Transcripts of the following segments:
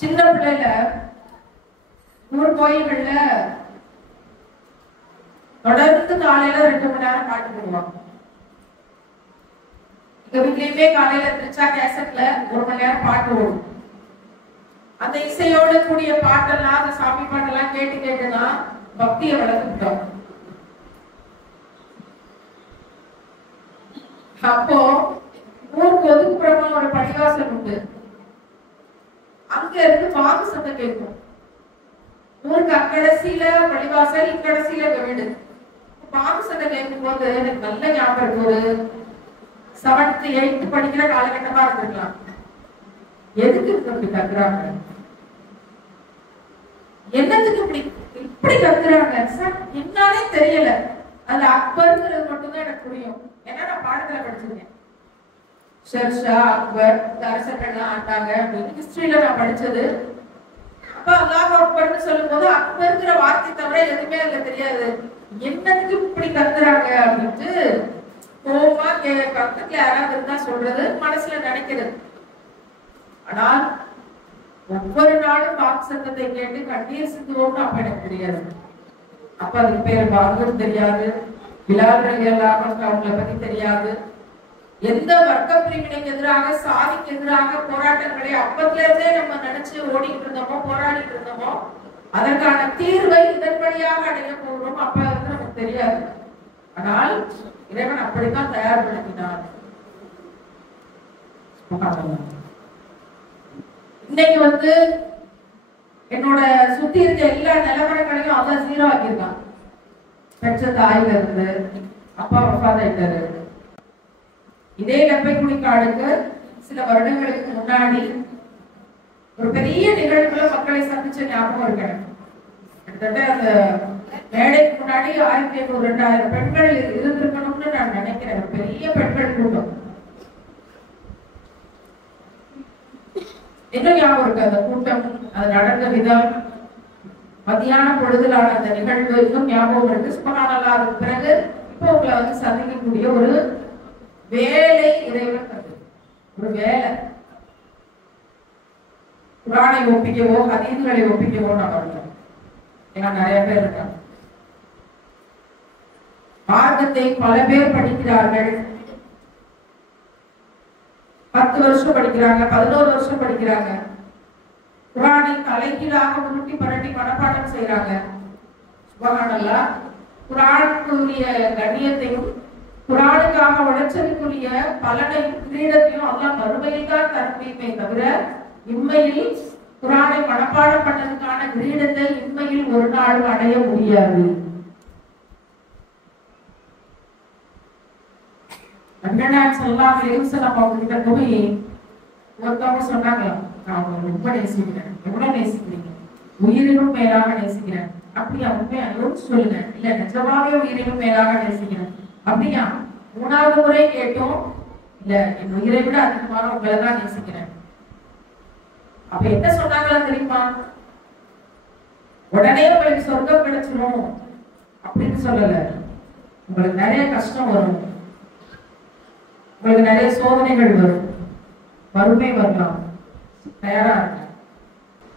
சின்ன பிள்ளைல ஊர் கோயில்கள்ல தொடர்ந்து காலையில 2 மணி நேரம் பாட்டு போடுவாங்க. எங்க வீட்லயுமே காலையில திருச்சா கேசட்ல 1 மணி நேரம் பாட்டு ஓடும். அந்த இசையோடு கூடிய பாட்டெல்லாம், அந்த சாமி பாட்டெல்லாம் கேட்டு கேட்டுதான் பக்தியை வளர்த்துக்கிட்டோம். அப்போ ஊருக்கு ஒதுக்குப்புறமா ஒரு பள்ளிவாசல் உண்டு. அங்க இருந்து பாக்கு சத்தம் கேட்கும். ஊருக்கு அக்கடைசியில பள்ளிவாசல், இக்கடைசியில வீடு. பாக்கு சத்தம் கேட்கும் போது எனக்கு நல்ல ஞாபகம் இருக்கு. ஒரு 7th 8th படிக்கிற காலகட்டமா இருந்திருக்கலாம். எதுக்கு இப்படி கத்துறாங்க, என்னத்துக்கு இப்படி கத்துறாங்க என்னாலே தெரியல. அது அக்பர்ங்கிறது மட்டும்தான் எனக்கு புரியும். ஏன்னா நான் பாடத்துல படிச்சிருக்கேன். ஷெர்ஷா அக்பர் அரசர்கள்லாம் ஆண்டாங்க அப்படின்னு ஹிஸ்டரியில நான் படிச்சது. அப்ப அல்லாஹ் அக்பர்னு சொல்லும் போது அக்பர்ங்கிற வார்த்தை தவிர எதுவுமே அதுல தெரியாது. என்னத்துக்கு இப்படி கத்துறாங்க அப்படின்ட்டு கோவமா பக்கத்துல யாராவது இருந்தா சொல்றது, மனசுல நினைக்கிறது. ஆனால் ஒவ்வொரு நாளும் வாக்கு சத்தத்தை கேட்டு கண்ணீர் சிந்துவோம்னு அப்ப எனக்கு தெரியாது. அப்ப அதுக்கு பேர் பாகம் தெரியாது, விழாக்கள் எல்லாம் அவங்களை பத்தி தெரியாது. எந்த வர்க்க பிரிவினைக்கு எதிராக, சாதிக்கு எதிராக போராட்டங்களை அப்பத்துல இருந்தே நம்ம நினைச்சு ஓடிட்டு இருந்தோமோ, போராடிட்டு இருந்தோமோ, அதற்கான தீர்வை இதன் வழியாக அடைய போகிறோம் அப்ப வந்து நமக்கு தெரியாது. ஆனால் இறைவன் அப்படித்தான் தயார்படுத்தினார். இன்னைக்கு வந்து என்னோட சுத்தி இருக்க எல்லா நிலவரங்களையும் அதான் 0 ஆக்கியிருக்கான். பெற்ற தாயில இருந்து அப்பா வஃபாதாயிட்டாரு. இதே லப்பைக்குடிக்காடுக்கு சில வருடங்களுக்கு முன்னாடி ஒரு பெரிய நிகழ்வுல மக்களை சந்திச்ச ஞாபகம் இருக்கு. கிட்டத்தட்ட அந்த மேடைக்கு முன்னாடி 1500 2000 பெண்கள் இருந்திருக்கணும்னு நான் நினைக்கிறேன். பெரிய பெண்கள் கூட்டம். இன்னும் ஞாபகம் இருக்கு அந்த கூட்டம், அது நடந்த விதம், மத்தியான பொழுதுலான அந்த நிகழ்வு இன்னும் ஞாபகம் இருக்கு. சுபஹானல்லாஹ். அதுக்கு பிறகு இப்போ உங்களை வந்து சந்திக்கக்கூடிய ஒரு வேலை இறைவன் தந்தது. ஒரு வேலை, குர்ஆனை ஒப்பிக்கவோ ஹதீஸ்களை ஒப்பிக்கவோ நான் வரல. ஏன்னா நிறைய பேர் இருக்காங்க. மார்க்கத்தை பல பேர் படிக்கிறார்கள். 10 வருஷம் படிக்கிறாங்க, 11 வருஷம் படிக்கிறாங்க. குர்ஆனை தலைகீழாக உருட்டி பரட்டி மனப்பாடம் செய்யறாங்க. சுப்ஹானல்லாஹ். குர்ஆனுக்குரிய கண்ணியத்தையும் குர்ஆனுக்காக உழைச்சதுக்குரிய பலனையும் கிரீடத்தையும் அல்லாஹ் மறுமையில் தான் தர முடியுமே தவிர இம்மையில் குர்ஆனை மனப்பாடம் பண்ணதுக்கான கிரீடத்தை இம்மையில் ஒரு நாளும் அடைய முடியாது. அவங்ககிட்ட போய் ஒருத்தவங்க சொன்னாங்களாம், நான் அவங்களை ரொம்ப நேசிக்கிறேன். எவ்வளவு நேசிக்கிறீங்க? உயிரினும் மேலாக நேசிக்கிறேன். அப்படியா? உண்மையா? யோசிச்சு சொல்லுங்க. இல்ல நிஜமாவே உயிரினும் மேலாக நேசிக்கிறேன். அப்படியா? 3வது முறை கேட்டோம். இல்ல என் உயிரை விட அதிகமாக உங்களை தான் நேசிக்கிறேன். அப்ப என்ன சொன்னாங்களா தெரியுமா? உடனே உங்களுக்கு சொர்க்கம் கிடைச்சிடும் அப்படின்னு சொல்லல. உங்களுக்கு நிறைய கஷ்டம் வரும், உங்களுக்கு நிறைய சோதனைகள் வரும், வறுமை வரலாம், தயாரா இருக்க.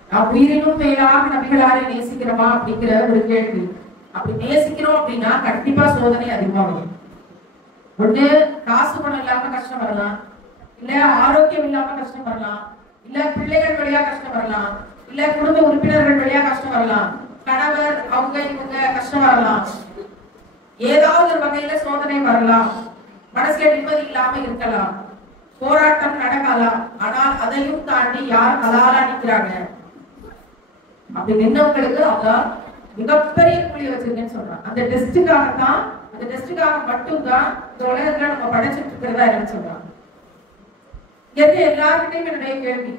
நான் உயிரினும் மேலாக நபிகளாரை நேசிக்கிறோமா அப்படிங்கிற ஒரு கேள்வி. அப்படி நேசிக்கிறோம் அப்படின்னா கண்டிப்பா சோதனை அதிகமா வரும். ஒண்ணு காசு பணம் இல்லாம கஷ்டம் வரலாம், இல்ல ஆரோக்கியம் இல்லாம கஷ்டம் வரலாம், இல்ல பிள்ளைகள் வழியா கஷ்டம் வரலாம், இல்ல குடும்ப உறுப்பினர்கள் வழியா கஷ்டம் வரலாம், கணவர் அவங்க இவங்க கஷ்டம் வரலாம், ஏதாவது ஒரு வகையில சோதனை வரலாம், மனசுல நிம்மதி இல்லாம இருக்கலாம், போராட்டம் நடக்கலாம். ஆனால் அதையும் தாண்டி யார் ஹலாலா நிக்கிறாங்க, அப்படி நின்னவங்களுக்கு அல்லாஹ் மிகப்பெரிய கூலி வச்சிருக்கேன்னு சொல்றான். அந்த டெஸ்டுக்காகத்தான், அந்த டெஸ்டுக்காக மட்டும்தான் இந்த உலகத்துல நம்ம படைச்சிட்டு இருக்கிறதா என்னன்னு சொல்றான். எல்லாருக்கிட்டையும் என்னுடைய கேள்வி,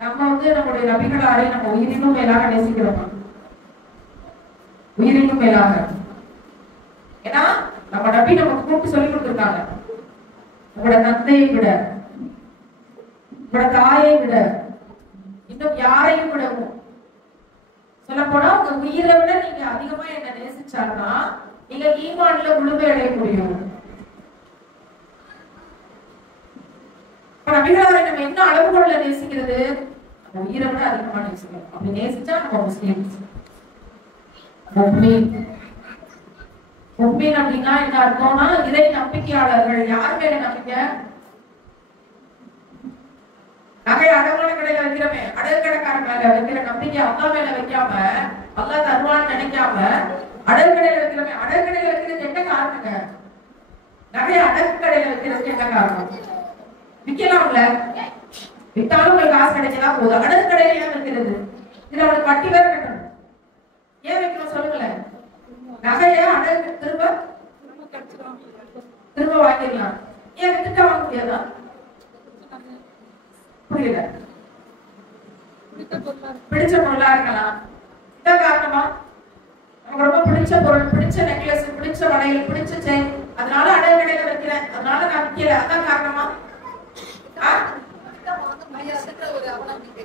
நம்ம வந்து நம்முடைய நபிகளாரை நம்ம உயிரினும் மேலாக நேசிக்கிறோமா? உயிரினும் மேலாக. ஏன்னா நம்ம நபி நமக்கு கூப்பிட்டு சொல்லி கொடுத்திருக்காங்க, உங்களோட தந்தையை விட, உங்களோட தாயை விட, இன்னும் யாரையும் விடவும் சொல்ல போனா உங்க உயிரை விட நீங்க அதிகமா என்ன நேசிச்சாதான் நீங்க ஈமான்ல முழுமை அடைய முடியும். நபிகளாரை நம்ம என்ன அளவுகோல்ல நேசிக்கிறது? உயிரை விட அதிகமா நேசிக்கணும். அப்படி நேசிச்சா நம்ம முஸ்லீம்ஸ். முஃமின் அப்படின்னா என்ன அர்த்தம்னா இறை நம்பிக்கையாளர்கள். யார் மேல நம்பிக்கை? நகை அடமான கடையில வைக்கிறமே, அடகு கடைக்காரன் மேல வைக்கிற நம்பிக்கை அல்லாஹ் மேல வைக்காம, அல்லாஹ் தருவான்னு நினைக்காம அடகு கடையில வைக்கிறமே. அடகு கடையில வைக்கிறது என்ன காரணங்க? நகை அடகு கடையில வைக்கிறதுக்கு என்ன காரணம்? விற்கலாம்ல, வித்தாலும் உங்களுக்கு காசு கிடைக்கலாம் போதும். அடகு கடையில ஏன் வைக்கிறது? இதுல அவனுக்கு வட்டி வேற கட்டணும். ஏன் வைக்கணும் சொல்லுங்களேன்? நகைய அடகு திரும்ப வாங்கிடலாம். ஏன் வித்துட்டா வாங்க முடியாதா? புரியல. பிடிச்ச பொருளா இருக்கலாம். இதான் காரணமா? நமக்கு ரொம்ப பிடிச்ச பொருள், பிடிச்ச நெக்லஸ், பிடிச்ச வளையல், பிடிச்ச செயின், அதனால அடகு கடையில வைக்கிறேன், அதனால நான் விற்கல, அதான் காரணமா?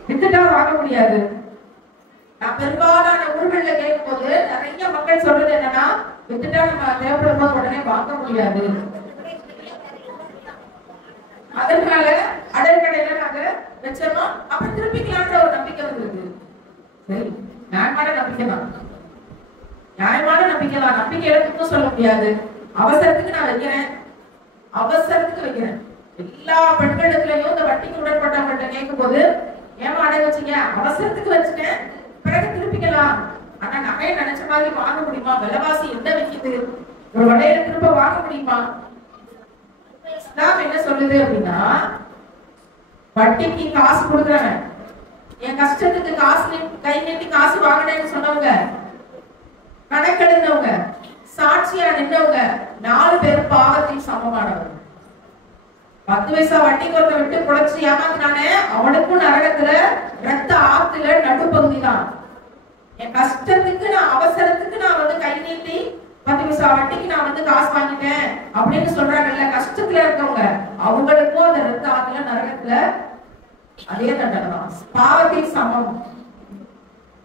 வித்துட்டா வாங்க முடியாது. நான் பெரும்பாலான ஊர்கள்ல கேட்கும் போது நிறைய மக்கள் சொல்றது என்னன்னா, வித்துட்டா நம்ம தேவைப்படும் போது உடனே வாங்க முடியாது, அதனால அடகு கடையில நாங்க வச்சோம், அப்புறம் திருப்பிக்கலான்ற ஒரு நம்பிக்கை வந்துருக்கு. சரி, நியாயமான நம்பிக்கை தான், நியாயமான நம்பிக்கை தான். நம்பிக்கையில குத்தம் சொல்ல முடியாது. அவசரத்துக்கு நான் வைக்கிறேன், அவசரத்துக்கு வைக்கிறேன். எல்லா பெண்களுக்குலயும் இந்த வட்டிக்கு உடன்பட்டவங்கள்ட்ட கேட்கும் போது, ஏமா அடகு வச்சீங்க? அவசரத்துக்கு வச்சுட்டேன், பிறகு திருப்பிக்கலாம். ஆனா நகையை நினைச்ச மாதிரி வாங்க முடியுமா? விலைவாசி என்ன விற்கிது, ஒரு வடையில திரும்ப வாங்க முடியுமா? இஸ்லாம் என்ன சொல்லுது அப்படின்னா, வட்டிக்கு காசு கொடுக்குறவன், என் கஷ்டத்துக்கு காசு கை நீட்டி காசு வாங்கினேன்னு சொன்னவங்க, கணக்கெடுந்தவங்க, சாட்சியா நின்றவங்க 4 பேர் பாவத்தில் சமமானவங்க. 10 பைசா வட்டிக்கு ஒருத்த விட்டு குழைச்சு ஏமாத்தினானே, அவனுக்கும் நரகத்துல ரத்த ஆத்துல நடுப்பகுதி தான். என் கஷ்டத்துக்கு நான் அவசரத்துக்கு நான் வந்து கை நீட்டி 10 பைசா வட்டிக்கு நான் வந்து காசு வாங்கிட்டேன் அப்படின்னு சொல்றாங்கல்ல, கஷ்டத்துல இருக்கவங்க, அவங்களுக்கும் அந்த ரத்த ஆத்துல நரகத்துல அதே தண்டனை தான், பாவத்தில் சமம்.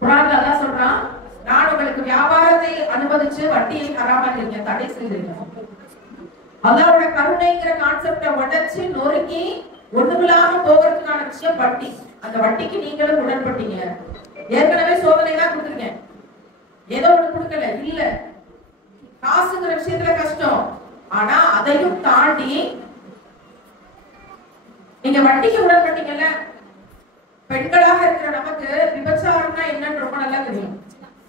குர்ஆன்ல அல்லாஹ் சொல்றான், நான் உங்களுக்கு வியாபாரத்தை அனுமதிச்சு வட்டியை ஹராமாக்கிறீங்க, தடை செய்திருக்கேன். அல்லாஹ்வோட கருணைங்கிற கான்செப்டை உடைச்சு நொறுக்கி ஒண்ணுமில்லாம போகிறதுக்கான விஷயம் வட்டி. அந்த வட்டிக்கு நீங்களும் உடன்பட்டீங்க. ஏற்கனவே சோதனை தான் கொடுத்துருக்கேன், ஏதோ ஒண்ணு கொடுக்கல இல்ல. காசுங்கிற விஷயத்துல கஷ்டம், ஆனா அதையும் தாண்டி நீங்க வட்டிக்கு உடன்பட்டீங்கல்ல. பெண்களாக இருக்கிற நமக்கு விபச்சாரம்னா என்னன்னு ரொம்ப நல்லா தெரியும்,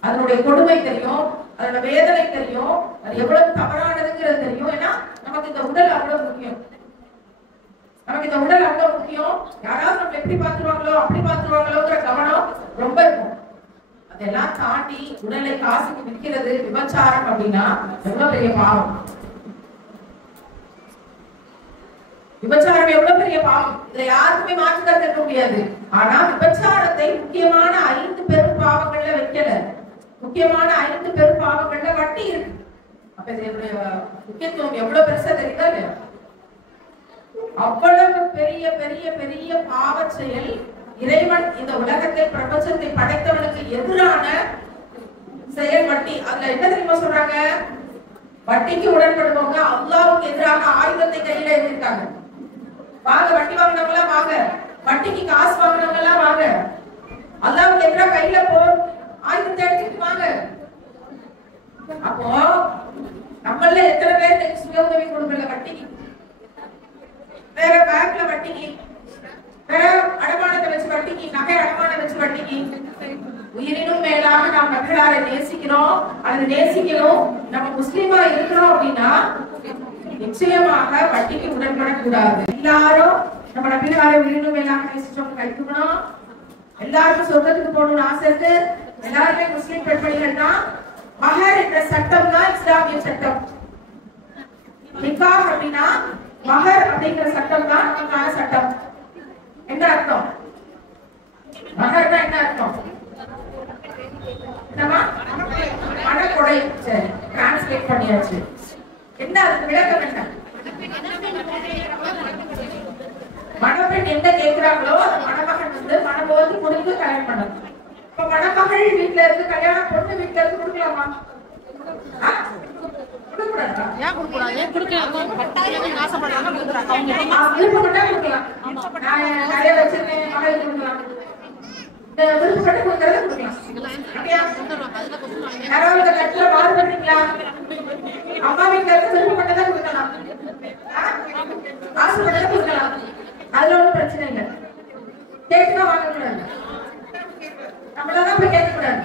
அதனுடைய கொடுமை தெரியும், அதோட வேதனை தெரியும், அது எவ்வளவு தவறானதுங்கிறது தெரியும். ஏன்னா நமக்கு இந்த உடல் அவ்வளவு முக்கியம், நமக்கு இந்த உடல் அவ்வளவு முக்கியம். யாராவது நம்ம எப்படி பாத்துருவாங்களோ அப்படி பாத்துருவாங்களோங்கிற கவனம் ரொம்ப இருக்கும். அதெல்லாம் தாண்டி உடலை காசுக்கு விற்கிறது விபச்சாரம் அப்படின்னா எவ்வளவு பெரிய பாவம். விபச்சாரம் எவ்வளவு பெரிய பாவம், இதை யாருக்குமே மாற்று கருத்து இருக்க முடியாது. ஆனா விபச்சாரத்தை முக்கியமான 5 பெரும் பாவங்கள்ல வைக்கல, முக்கியமான 5 பெரும் பாவங்கள்ல வட்டி இருக்கு. அப்ப இதனுடைய முக்கியத்துவம் எவ்வளவு பெருசா தெரியுதா இல்லையா? அவ்வளவு பெரிய பெரிய பெரிய பாவ செயல். இறைவன் இந்த உலகத்தை பிரபஞ்சத்தை படைத்தவனுக்கு எதிரான செயல் வட்டி. அதுல என்ன தெரியுமா சொல்றாங்க? வட்டிக்கு உடன்படுவாங்க, அல்லாஹ்வுக்கு எதிராக ஆயுதத்தை கையில எடுத்திருக்காங்க. வாங்க, வட்டி வாங்கினவங்க வாங்க, வட்டிக்கு காசு வாங்கினவங்க எல்லாம் வாங்க, அல்லாஹ்வுக்கு எதிராக கையில ஆயுதத்தை எடுத்துட்டு வாங்க. அப்போ நம்மள எத்தனை பேர் சுய உதவி குழுக்கள்ல வட்டிக்கு, வேற பேங்க்ல வட்டிக்கு, வேற அடமானத்தை வச்சு வட்டிக்கு, நகை அடமானம் வச்சு வட்டிக்கு. உயிரினும் மேலாக நாம் நபிகளாரை நேசிக்கிறோம், அது நேசிக்கணும், நம்ம முஸ்லீமா இருக்கிறோம் அப்படின்னா நிச்சயமாக வட்டிக்கு உடன்படக்கூடாது. எல்லாரும் நம்ம நபிகளாரை உயிரினும் மேலாக நேசிச்சவங்க கைத்துக்கணும். எல்லாருக்கும் சொர்க்கத்துக்கு போகணும்னு ஆசை இருக்கு. எல்லாருமே முஸ்லீம் பெண்மணிகள் தான். மஹர் என்ற சட்டம் தான் இஸ்லாமிய சட்டம். நிக்காஹ் அப்படின்னா மஹர் அப்படிங்கிற சட்டம் தான் நமக்கான சட்டம். என்ன அர்த்தம்? மஹர்னா என்ன அர்த்தம்? மணக்கொடை. சரி, டிரான்ஸ்லேட் பண்ணியாச்சு. என்ன அதுக்கு விளக்கம் என்ன? மணப்பெண் என்ன கேட்கிறாங்களோ அது மணமகன் வந்து மணபோது கொடுத்து கல்யாணம் பண்ணணும். இப்ப மணமகள் வீட்டுல இருந்து கல்யாணம் பொண்ணு வீட்டுல இருந்து கொடுக்கலாமா? விருப்பப்பட்டா கொடுக்கலாம். நிறைய வச்சிருக்கேன், மகளுக்கு கொடுக்கலாம். விருப்பப்பட்டு கொடுக்கறத கொடுக்கலாம். யாராவது இந்த கட்டத்துல பாடுபடுறீங்களா? அம்மா வீட்டுல இருந்து விருப்பப்பட்டதை கொடுக்கலாம், ஆசைப்பட்டதை கொடுக்கலாம். அதுல ஒன்றும் பிரச்சனை இல்லை. கேட்டுதான் வாங்கக்கூடாது, நம்மளதான் போய் கேட்கக்கூடாது.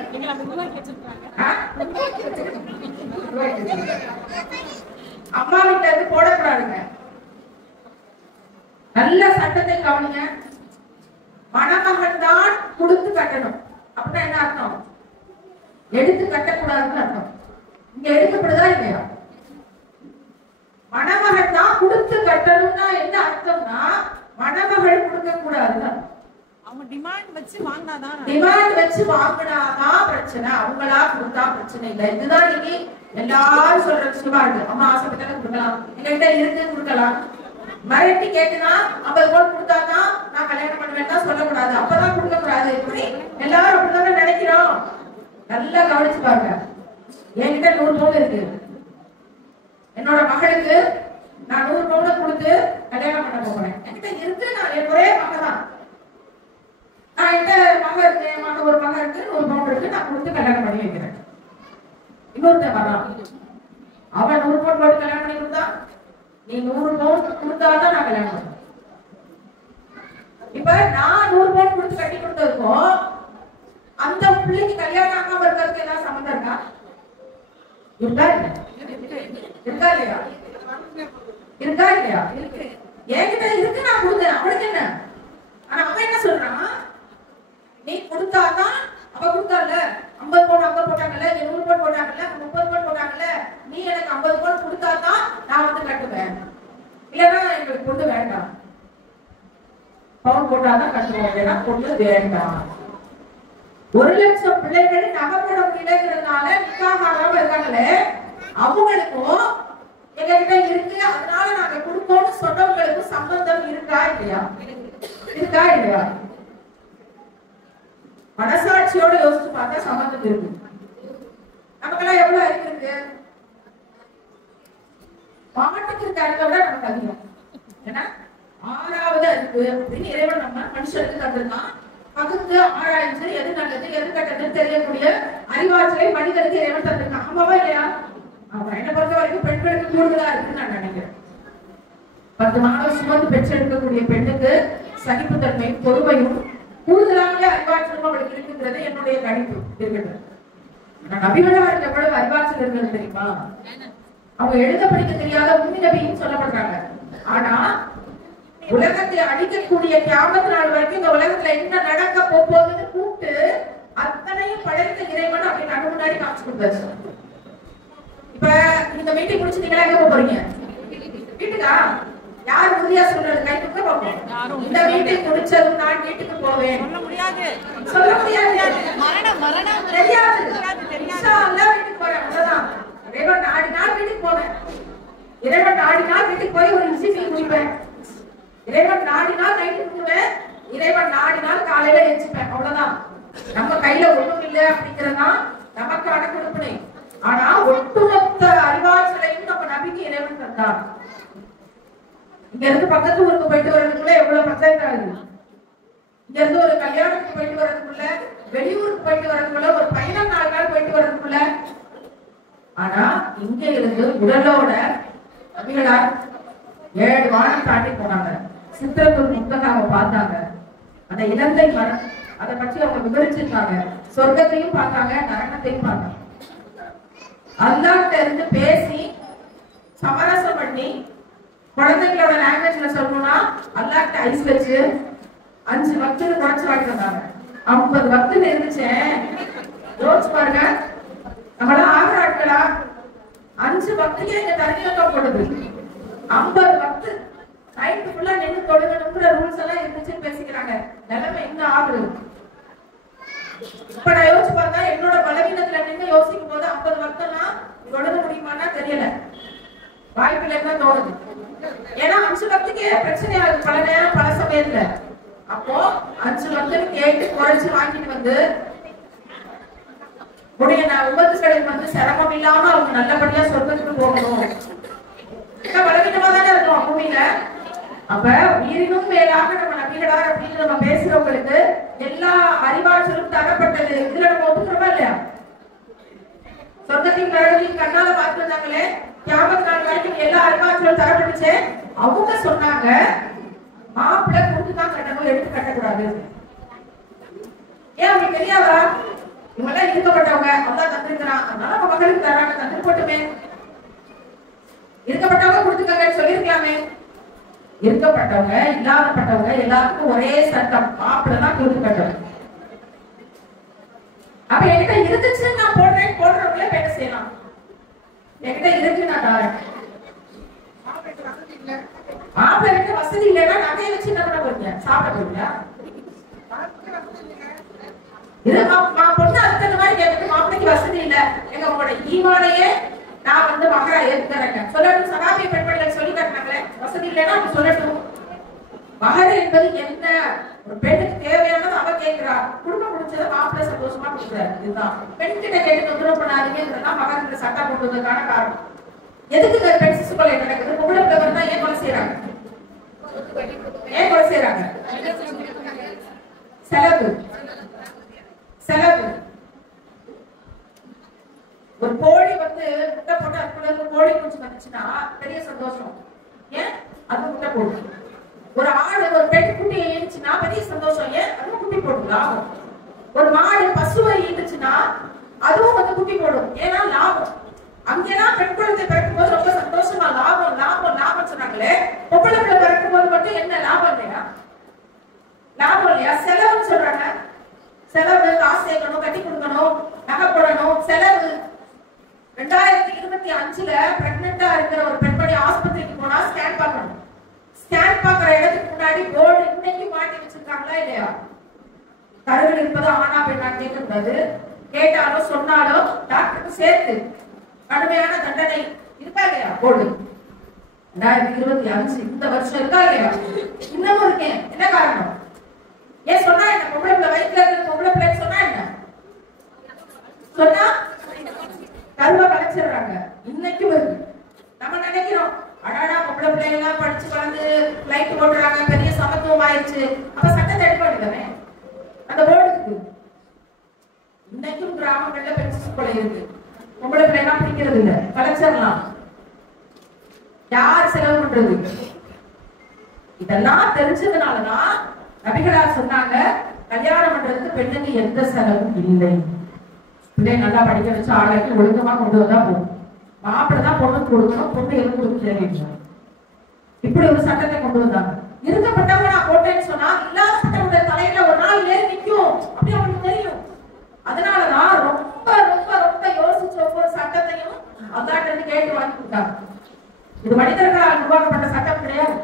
அம்மா வீட்டுல இருந்து போடக்கூடாதுங்க. நல்ல சட்டத்தை கவனிங்க. மணமகன் தான் கொடுத்து கட்டணும் அப்படின்னா என்ன அர்த்தம்? எடுத்து கட்டக்கூடாதுன்னு அர்த்தம். இங்க எடுக்கப்படுதா இல்லையா? மணமகன் தான் கொடுத்து கட்டணும்னா என்ன அர்த்தம்னா மணமகள் கொடுக்க கூடாதுன்னு அர்த்தம். அவங்க டிமாண்ட் வச்சு வாங்கினாதான் பிரச்சனை, அவங்களா கொடுத்தா பிரச்சனை இல்லை. இதுதான் நீங்க எல்லாரும் சொல்ற விஷயமா இருக்கு. அம்மா ஆசைப்பட்டாலும் கொடுக்கலாம், எங்ககிட்ட இருக்கு கொடுக்கலாம். மறைட்டி கேட்டுனா 50 பவுன் கொடுத்தாதான் நான் கல்யாணம் பண்ணுவேன் தான் சொல்லக்கூடாது, அப்பதான் கொடுக்க கூடாது. இப்படி எல்லாரும் அப்படிதான் நினைக்கிறோம். நல்லா கவனிச்சு பாருங்க. என்கிட்ட 100 பவுன் இருக்கு, என்னோட மகளுக்கு நான் 100 பவுன் கொடுத்து கல்யாணம் பண்ண போறேன். என்கிட்ட இருக்கு, நான் என் ஒரே மகதான், நான் என்கிட்ட மகன் இருக்கு, என் மகன் ஒரு மகன் இருக்கு, 100 பவுன் இருக்கு, நான் கொடுத்து கல்யாணம் பண்ணி வைக்கிறேன். இன்னொருத்தன் வரான், அவன் 100 பவுன் போட்டு கல்யாணம் பண்ணி கொடுத்தா நீ 100 பவுன் கொடுத்தாதான் நான் கல்யாணம் பண்ணுவேன். இப்ப நான் 100 பவுன் கொடுத்து கட்டி கொடுத்ததுக்கும் அந்த பிள்ளைக்கு கல்யாணம் ஆகாம இருக்கிறதுக்கு ஏதாவது சம்மந்தம் இருக்கா? இருக்கா இல்லையா? இருக்கா இல்லையா? என்கிட்ட இருக்கு, நான் கொடுத்தேன், அவளுக்கு என்ன? ஆனா அவன் என்ன சொல்றான், நீ கொடுத்தாதான், அவ கொடுத்தால 50 பவுன் அவங்க போட்டாங்கல்ல, 100 பவுன் போட்டாங்கல்ல, 30 பவுன் போட்டாங்கல்ல, நீ எனக்கு 50 பவுன் கொடுத்தாதான் நான் வந்து கட்டுவேன், இல்லைன்னா எங்களுக்கு பொண்ணு வேண்டாம். பவுன் போட்டாதான் கட்டுவோம், இல்லைன்னா பொண்ணு வேண்டாம். 1 லட்சம் பிள்ளைகள் நகை போட முடியலங்கிறதுனால நிக்காக ஆகாம இருக்காங்களே, அவங்களுக்கும் எங்ககிட்ட இருக்கு அதனால நாங்க கொடுப்போம்னு சொன்னவங்களுக்கும் சம்பந்தம் இருக்கா இல்லையா? இருக்கா இல்லையா? மனசாட்சியோட யோசிச்சு பார்த்தா சம்பந்தம் இருக்கு. நமக்கெல்லாம் எவ்வளவு இருக்கு? பாட்டுக்கு இருக்க அறிவை விட நமக்கு அதிகம். ஏன்னா 6வது அறிவு அப்படின்னு இறைவன் நம்ம மனுஷனுக்கு தந்திருக்கான். பகுத்து ஆராய்ச்சி எது நல்லது எது கெட்டதுன்னு தெரியக்கூடிய அறிவாற்றலை மனிதனுக்கு இறைவன் தந்திருக்கான். ஆமாவா இல்லையா? ஆமா. என்ன பொறுத்த வரைக்கும் பெண்களுக்கு கூடுதலா இருக்குன்னு நான் நினைக்கிறேன். 10 மாதம் சுமந்து பெற்றெடுக்கக்கூடிய பெண்ணுக்கு சகிப்புத்தன்மையும் பொறுமையும் கூடுதலாக அறிவாற்றலும் அவளுக்கு இருக்குங்கிறது என்னுடைய கணிப்பு இருக்கட்டும். நபிகளாருக்கு எவ்வளவு அறிவாற்றல் இருக்கிறது தெரியுமா? அவங்க எழுத படிக்க தெரியாத உம்மி நபின்னு சொல்லப்படுறாங்க. ஆனா உலகத்தை அழிக்கக்கூடிய கியாமத் நாள் வரைக்கும் இந்த உலகத்துல என்ன நடக்க போகுதுன்னு கூப்பிட்டு அத்தனையும் படைத்த இறைவன் அப்படி கண்ணு முன்னாடி காமிச்சு கொடுத்தாச்சு. இப்ப இந்த மீட்டிங் முடிச்சுட்டீங்களா? எங்க போறீங்க? வீட்டுக்கா? யார் உறுதியா சொல்றது? கை தூக்க பார்ப்போம். இந்த மீட்டிங் முடிச்சதும் நான் வீட்டுக்கு போவேன். சொல்ல முடியாது. தெரியாது. இன்ஷா அல்லாஹ் வீட்டுக்கு போறேன். அவ்வளவுதான். இறைவன் நாடினால் வீட்டுக்கு போவேன். இறைவன் நாடினால் வீட்டுக்கு போய் ஒரு இன்சி டீ குடிப்பேன். இறைவன் நாடினால் நைட்டு தூங்குவேன். இறைவன் நாடினால் காலையில எந்திரிப்பேன். அவ்வளவுதான். நம்ம கையில ஒண்ணும் இல்லை அப்படிங்கறதா நமக்கான கொடுப்பனை. ஆனா ஒட்டுமொத்த அறிவாற்றலையும் நம்ம நபிக்கு இறைவன் தந்தார். இங்க இருந்து பக்கத்து ஊருக்கு போயிட்டு வர்றதுக்குள்ள எவ்வளவு பிரச்சனை ஆகுது. இங்க இருந்து ஒரு கல்யாணத்துக்கு போயிட்டு வர்றதுக்குள்ள, வெளியூருக்கு போயிட்டு வர்றதுக்குள்ள, ஒரு பயணம் 4 நாள் போயிட்டு வர்றதுக்குள்ள. ஆனா இங்க இருந்து உடலோட நபிகளார் 7 வானம் தாண்டி போனாங்க. சித்திரத்தூர் புத்தகம் பார்த்தாங்க. அந்த இலந்தை மரம் அதை பற்றி அவங்க விவரிச்சிருக்காங்க. சொர்க்கத்தையும் பார்த்தாங்க, நரகத்தையும் பார்த்தாங்க. அல்லாஹ்ட்ட இருந்து பேசி சமரசம் பண்ணி, குழந்தைங்களோட லாங்குவேஜ்ல சொல்லணும்னா அல்லாஹ்ட்ட ஐஸ் வச்சு 5 வக்துன்னு குறைச்சு வாங்கிட்டு வந்தாங்க. 50 வக்துன்னு இருந்துச்சு. யோசிச்சு பாருங்க, நம்மளாம் ஆகிற ஆட்களா? 5 வக்துக்கே இங்க தனியாக போடுது. 50 வக்து நைட்டுக்குள்ள நின்று தொழுகணுங்கிற ரூல்ஸ் எல்லாம் இருந்துச்சுன்னு பேசிக்கிறாங்க. நிலைமை இன்னும் ஆகுது. இப்ப நான் யோசிச்சு பார்த்தா என்னோட பலவீனத்துல நின்று யோசிக்கும் போது 50 வக்தெல்லாம் தொழுக முடியுமான்னா தெரியல. வாய்ப்பில்லைன்னு தான் தோணுது. ஏன்னா 5 வக்துக்கே பிரச்சனை ஆகுது பல நேரம், பல சமயத்துல. அப்போ 5 வக்துன்னு கேட்டு குறைச்சு வாங்கிட்டு வந்து உபத்துகளில் வந்து சிரமம் இல்லாம அவங்க நல்லபடியா சொர்க்கத்துக்கு போகணும். பலவீனமா தானே இருக்கும் பூமியில. அப்ப உயிரினும் மேலாக நம்ம நபிகளார் அப்படின்னு நம்ம பேசுறவங்களுக்கு எல்லா அறிவாற்றலும் இதுல நம்ம ஒத்துக்கிறோமா இல்லையா? சொந்தத்தின் கடவுளின் கண்ணால பார்த்து வந்தாங்களே, கியாமத் நாள் வரைக்கும் எல்லா அருமாச்சலும் தரப்பட்டுச்சு. அவங்க சொன்னாங்க மாப்பிள்ளை கொடுத்துதான் கட்டணும், எடுத்து கட்டக்கூடாது. ஏன் அப்படி தெரியாதா? இவங்கெல்லாம் இருக்கப்பட்டவங்க, அதான் தந்திருக்கிறான், அதனால நம்ம மகளுக்கு தராங்க, தந்து போட்டுமே. இருக்கப்பட்டவங்க கொடுத்துக்கங்கன்னு சொல்லியிருக்கலாமே. இருக்கப்பட்டவங்க இல்லாதப்பட்டவங்க எல்லாருக்கும் ஒரே சட்டம், மாப்பிள்ளை தான் கொடுத்து கட்டணும். அப்ப என்கிட்ட இருந்துச்சு நான் போடுறேன், போடுறவங்களே பேச செய்யலாம். என்கிட்ட இருக்கு நான் தரேன். மாப்பிள்ளை வசதி இல்லைன்னா நகையை வச்சு என்ன பண்ண போறீங்க? சாப்பிட போறீங்களா? இது பொண்ணு அதுக்கு மாதிரி கேட்குது, மாப்பிள்ளைக்கு வசதி இல்ல, எங்க உங்களோட ஈமானையே நான் வந்து மகரா ஏத்துறேங்க சொல்லட்டும். சகாபிய பெண்களுக்கு சொல்லி தரனாங்களே, வசதி இல்லைன்னா அப்படி சொல்லட்டும். மகர் என்பது என்ன? ஒரு பெண்ணுக்கு தேவையானது அவ கேட்கிறா, குடும்பம் முடிச்சதை மாப்பிள்ளை சந்தோஷமா கொடுக்குறாரு. இதுதான் பெண் கிட்ட கேட்டு தொந்தரவு பண்ணாதீங்கிறதுதான் மகருக்கு சட்டம் கொண்டு வந்ததுக்கான காரணம். எதுக்கு பெண் சிசு கொலை நடக்குது? பொம்பளை பிள்ளைவர் தான் ஏன் கொலை செய்யறாங்க? ஏன் கொலை செய்யறாங்க? செலவு. செலவு. ஒரு கோழி வந்து முட்டை போட்டு அதுக்குள்ள கோழி குஞ்சு வந்துச்சுன்னா பெரிய சந்தோஷம். ஏன்? அது முட்டை போடும். ஒரு ஆடு ஒரு பெண் குட்டி ஈனுச்சுன்னா பெரிய சந்தோஷம். ஏன்? அதுவும் குட்டி போடும், லாபம். ஒரு மாடு பசுவை ஈனுச்சுன்னா அதுவும் வந்து குட்டி போடும், ஏன்னா லாபம். அங்கெல்லாம் பெண் குழந்தை பிறக்கும் போது ரொம்ப சந்தோஷமா லாபம் லாபம் லாபம் சொன்னாங்களே, பொம்பளை பிள்ளை பிறக்கும் போது மட்டும் என்ன லாபம் இல்லையா? லாபம் இல்லையா? செலவுன்னு சொல்றாங்க. செலவு, காசு சேர்க்கணும், கட்டி கொடுக்கணும், நகை போடணும், செலவு. 2025 பிரெக்னெண்டா இருக்கிற ஒரு பெண்மணி ஆஸ்பத்திரிக்கு போனா ஸ்கேன் பார்க்கணும். ஸ்கேன் பார்க்கிற இடத்துக்கு முன்னாடி போர்டு இன்னைக்கு மாட்டி வச்சிருக்காங்களா இல்லையா? கருவில் இருப்பது ஆனா பெண்ணா கேட்க கூடாது. கேட்டாலும் சொன்னாலும் டாக்டருக்கு சேர்த்து கடுமையான தண்டனை இருக்கா இல்லையா? போர்டு 2025 இந்த வருஷம் இருக்கா இல்லையா? இன்னமும் இருக்கேன். என்ன காரணம்? ஏன் சொன்னா என்ன? பொம்பளை பிள்ளை வயிற்றுல இருக்கிற பொம்பளை பிள்ளைன்னு சொன்னா என்ன? சொன்னா கருவை கலைச்சிடுறாங்க. இன்னைக்கு வருது. நம்ம நினைக்கிறோம் அடாடா பொம்பளை பிள்ளைங்க படிச்சு வளர்ந்து லைட் போடுறாங்க, பெரிய சமத்துவம் ஆயிடுச்சு, அப்ப சட்டத்தை எடுக்க வேண்டியதானே? அந்த போர்டுக்கு இன்னைக்கும் கிராமங்கள்ல பெண் சிசு கொலை இருக்கு. பொம்பளை பிள்ளைலாம் பிடிக்கிறது இல்ல, கலைச்சிடலாம். யார் செலவு பண்றது? இதெல்லாம் தெரிஞ்சதுனாலதான் நபிகளார் சொன்னாங்க, கல்யாணம் பண்றதுக்கு பெண்ணுக்கு எந்த செலவும் இல்லை. பிள்ளை நல்லா படிக்க வச்சு ஆளாக்கி ஒழுங்கமா கொண்டு வந்தா போகும். மாப்பிள்ளை தான் பொண்ணு கொடுக்கணும், பொண்ணு எதுவும் கொடுக்க தேவையில்லை. இப்படி ஒரு சட்டத்தை கொண்டு வந்தாங்க. இருக்கப்பட்டவங்க நான் போட்டேன்னு சொன்னா இல்லாதப்பட்டவங்க தலையில ஒரு நாள் ஏறி நிற்கும் அப்படி அவங்களுக்கு தெரியும். அதனாலதான் ரொம்ப ரொம்ப ரொம்ப யோசிச்சு ஒவ்வொரு சட்டத்தையும் அல்லாட்ட இருந்து கேட்டு வாங்கி கொடுத்தாங்க. இது மனிதர்களால் உருவாக்கப்பட்ட சட்டம் கிடையாது,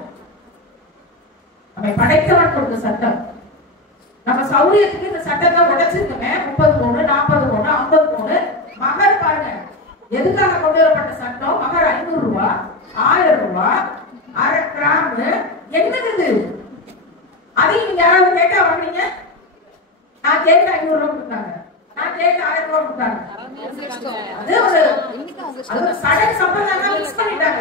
நம்மை படைத்தவன் கொடுத்த சட்டம். நம்ம சௌரியத்துக்கு இந்த சட்டத்தை உடைச்சிருக்கோமே. 33, 43, 53 மகர் பாருங்க. எதுக்காக கொண்டு வரப்பட்ட சட்டம்? மகர் 500 ரூபாய், 1000 ரூபாய், அரை கிராம். என்னது? அதையும் நீங்க யாராவது கேட்டா வாங்குறீங்க? நான் கேட்டு 500 ரூபாய் கொடுத்தாங்க, நான் கேட்டு 1000 ரூபாய் கொடுத்தாங்க. அது ஒரு சடங்கு சம்பிரதாயம் மிக்ஸ் பண்ணிட்டாங்க.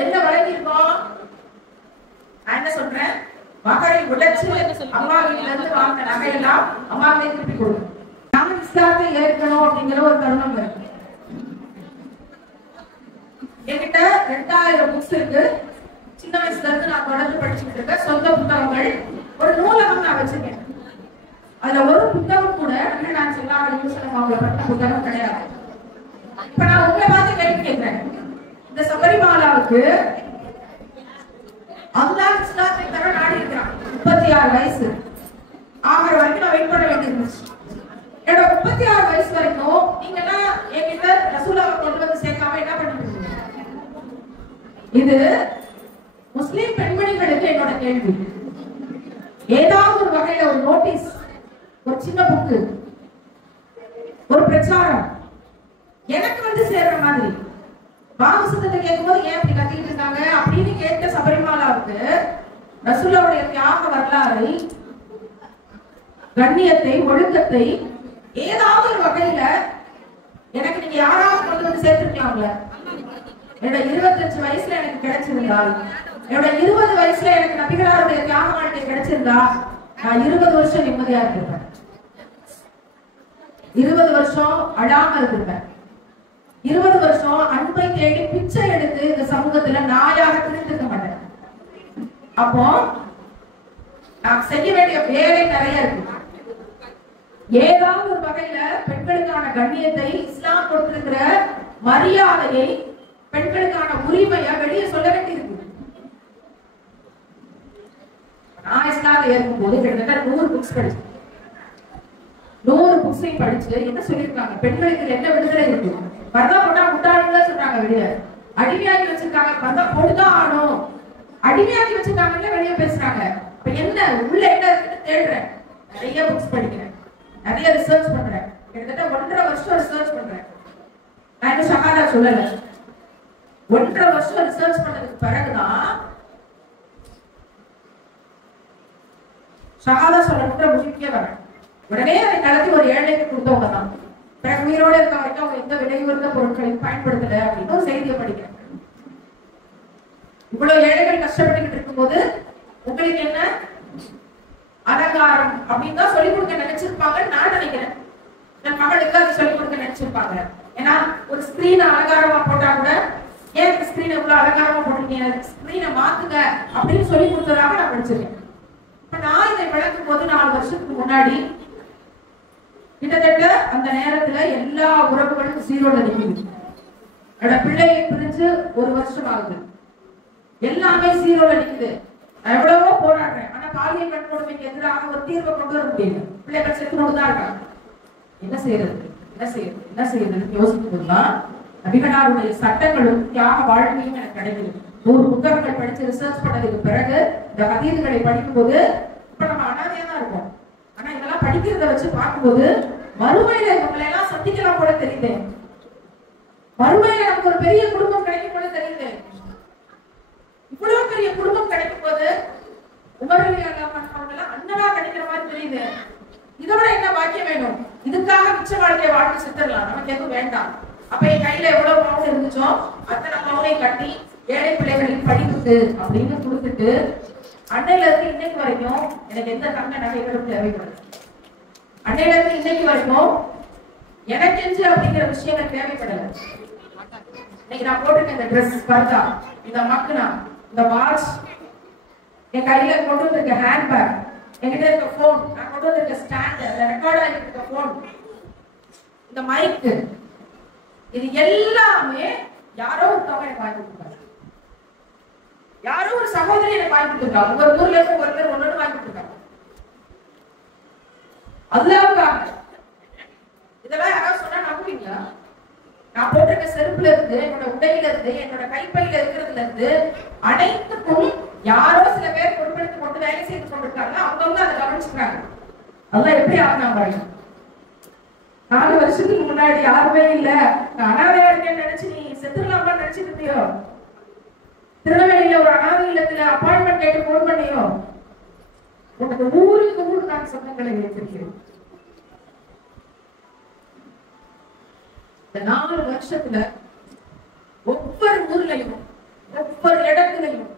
என்ன வழங்கி இருக்கோம்? நான் என்ன சொல்றேன்? மகரை உழைச்சு அம்மா வீட்டுல இருந்து வாங்க நகையெல்லாம் அம்மாவே திருப்பி கொடுக்கும். நான் இஸ்லாத்தை ஏற்கணும் அப்படிங்கிற ஒரு தருணம் இருக்கு. என்கிட்ட 2000 புக்ஸ் இருக்கு. சின்ன வயசுல இருந்து நான் தொடர்ந்து படிச்சுட்டு இருக்கேன். சொந்த புத்தகங்கள், ஒரு நூலகம் நான் வச்சிருக்கேன். அதுல ஒரு புத்தகம் கூட நான் சொல்லாம அவங்களை பட்ட புத்தகம் கிடையாது. இப்ப நான் உங்களை பார்த்து கேள்வி கேட்கிறேன். இந்த சபரிமாலாவுக்கு அல்லாஹ் இஸ்லாத்தை தர நாடி இருக்கிறான். 36 வயசு ஆகிற வரைக்கும் நான் வெயிட் பண்ண வேண்டியிருந்துச்சு. என்னோட 36 வயசு வரைக்கும் நீங்க எல்லாம் என்கிட்ட ரசூலாவை கொண்டு வந்து சேர்க்காம என்ன பண்ணிட்டு இருக்கீங்க? இது முஸ்லிம் பெண்மணிகளுக்கு என்னோட கேள்வி. ஏதாவது ஒரு வகையில ஒரு நோட்டீஸ், ஒரு சின்ன புக்கு, ஒரு பிரச்சாரம் எனக்கு வந்து சேர்ற மாதிரி பாபு சத்தத்தை கேட்கும்போது ஏன் அப்படி கத்திட்டு இருக்காங்க அப்படின்னு கேட்ட சபரிமாலாவுக்கு ரசூலுல்லாஹ்வுடைய தியாக வரலாறை, கண்ணியத்தை, ஒழுக்கத்தை ஏதாவது ஒரு வகையில எனக்கு நீங்க யாராவது கொண்டு வந்து சேர்த்திருக்கலாம்ல? என்னோட 25 வயசுல எனக்கு கிடைச்சிருந்தால், என்னோட 20 வயசுல எனக்கு நபிகளாருடைய தியாக வாழ்க்கை கிடைச்சிருந்தா நான் 20 வருஷம் நிம்மதியா இருந்திருப்பேன். 20 வருஷம் அழாம இருந்திருப்பேன். 20 வருஷம் அன்பை தேடி பிச்சை எடுத்து இந்த சமூகத்துல நாயாக திருந்திருக்க மாட்டேன். அப்போ நாம் செய்ய வேண்டிய வேலை நிறைய இருக்கு. ஏதாவது ஒரு வகையில பெண்களுக்கான கண்ணியத்தை, இஸ்லாம் கொடுத்திருக்கிற மரியாதையை, பெண்களுக்கான உரிமையை வெளியே சொல்ல வேண்டியிருக்கு. நான் இஸ்லாத்தை ஏற்கும் போது கிட்டத்தட்ட 100 புக்ஸ் படிச்சேன். 100 புக்ஸையும் படிச்சு என்ன சொல்லியிருக்காங்க, பெண்களுக்கு என்ன விடுதலை இருக்கு, பர்தா போட்டா முட்டாளுன்னு சொல்றாங்க, வெளியே அடிமையாக்கி வச்சிருக்காங்க, பர்தா போட்டுதான் ஆகணும், அடிமையாக்கி வச்சிருக்காங்கன்னு வெளியே பேசுறாங்க. இப்ப என்ன உள்ள என்ன இருக்குன்னு தேடுறேன், நிறைய புக்ஸ் படிக்கிறேன், நிறைய ரிசர்ச் பண்றேன், கிட்டத்தட்ட 1.5 வருஷம் ரிசர்ச் பண்றேன். நான் இன்னும் ஷஹாதா சொல்லல. 1.5 வருஷம் ரிசர்ச் பண்ணதுக்கு பிறகுதான் ஷஹாதா சொல்லணுன்ற முடிவுக்கே வரேன். உடனே அதை நடத்தி ஒரு ஏழைக்கு கொடுத்தவங்க தான். பிறகு உயிரோடு இருக்க வரைக்கும் அவங்க எந்த விலையுயர்ந்த பொருட்களையும் பயன்படுத்தல அப்படின்னு ஒரு செய்தியை படிக்கிறேன். இவ்வளவு ஏழைகள் கஷ்டப்பட்டுக்கிட்டு இருக்கும்போது உங்களுக்கு என்ன அலங்காரம் அப்படின்னு தான் சொல்லிக் கொடுக்க நினைச்சிருப்பாங்கன்னு நான் நினைக்கிறேன். என் மகளுக்கு அது சொல்லிக் கொடுக்க நினைச்சிருப்பாங்க. ஏன்னா ஒரு ஸ்கிரீன் அலங்காரமா போட்டா கூட, ஏன் ஸ்கிரீன் இவ்வளவு அலங்காரமா போட்டிருக்கீங்க, ஸ்கிரீனை மாத்துங்க அப்படின்னு சொல்லி கொடுத்ததாக நான் படிச்சிருக்கேன். இப்ப நான் இதை விளக்கும் போது 4 வருஷத்துக்கு முன்னாடி கிட்டத்தட்ட அந்த நேரத்துல எல்லா உறவுகளும் சீரோட நிற்குது. என்னோட பிள்ளையை பிரிஞ்சு 1 வருஷம் ஆகுது. எல்லாமே சீரோட நிற்குது. நான் எவ்வளவோ போராடுறேன். ஆனா பாலியல் வன்கொடுமைக்கு எதிராக ஒரு தீர்வை கொண்டு வர முடியல. பிள்ளைகள் செத்துனோடு தான் இருக்காங்க. என்ன செய்யறது என்ன செய்யறதுன்னு யோசிக்கும் போதுதான் நபிகளாருடைய சட்டங்களும் தியாக வாழ்க்கையும் எனக்கு கிடைக்குது. 100 புத்தகங்கள் படிச்சு ரிசர்ச் பண்ணதுக்கு பிறகு இந்த ஹதீதுகளை படிக்கும் போது இப்ப நம்ம அனாதையா தான் இருக்கோம். ஆனா இதெல்லாம் படிக்கிறத வச்சு பார்க்கும்போது மறுமையில இவங்களை எல்லாம் சந்திக்கலாம் போல தெரியுது. மறுமையில நமக்கு ஒரு பெரிய குடும்பம் கிடைக்கும் போல தெரியுது. இவ்வளவு பெரிய குடும்பம் கிடைக்கும் போது அண்ணனா கிடைக்கிற மாதிரி தெரியுது. இதோட என்ன பாக்கியம் வேணும்? இதுக்காக மிச்ச வாழ்க்கையை வாழ்க்கை செத்துடலாம், நமக்கு எதுவும் வேண்டாம். அப்ப என் கையில எவ்வளவு பவுன் இருந்துச்சோ அத்தனை பவுனை கட்டி ஏழை பிள்ளைகளுக்கு படிப்புக்கு அப்படின்னு கொடுத்துட்டு அன்னையில இருந்து இன்னைக்கு வரைக்கும் எனக்கு எந்த தங்க நகைகளும் தேவைப்படுது. அன்னையில இருந்து இன்னைக்கு வரைக்கும் எனக்கென்று அப்படிங்கிற விஷயங்கள் தேவைப்படல. இன்னைக்கு நான் போட்டிருக்க இந்த ட்ரெஸ், பர்தா, இந்த மக்குனா, இந்த வாட்ச், என் கையில கொண்டு வந்திருக்க ஹேண்ட்பேக், என்கிட்ட இருக்க போன், நான் கொண்டு வந்திருக்க ஸ்டாண்ட், ரெக்கார்ட் ஆகிருக்க போன், இந்த மைக்கு, இது எல்லாமே யாரோ ஒருத்தவங்க எனக்கு வாங்கி கொடுத்தாங்க. யாரோ ஒரு சகோதரி எனக்கு வாங்கி கொடுத்துருக்காங்க. ஒரு ஊர்ல இருந்து ஒருத்தர் ஒன்னொன்னு வாங்கி கொடுத்துருக்காங்க. அல்லாஹ்வுக்காக. இதெல்லாம் யாராவது சொன்னா நம்புவீங்களா? நான் போட்டிருக்க செருப்புல இருந்து, என்னோட உடையில இருந்து, என்னோட கைப்பையில இருக்கிறதுல இருந்து அனைத்துக்கும் யாரோ சில பேர் பொறுப்பெடுத்து கொண்டு வேலை செய்து கொண்டிருக்காங்க. அவங்க அதை கவனிச்சுக்கிறாங்க. அதெல்லாம் எப்படி ஆகினாங்க? 4 வருஷத்துக்கு முன்னாடி யாருமே இல்ல, நான் அனாதையா இருக்கேன்னு நினைச்சு நீ செத்துடலாமா நினைச்சிட்டு இருந்தியோ? திருநெல்வேலியில ஒரு அனாதை இல்லத்துல அப்பாயின்மெண்ட் கேட்டு போன் பண்ணியோ? உனக்கு ஊருக்கு ஊர் நான் சொந்தங்களை வைத்திருக்கிறேன். இந்த 4 வருஷத்துல ஒவ்வொரு ஊர்லயும் ஒவ்வொரு இடத்துலயும்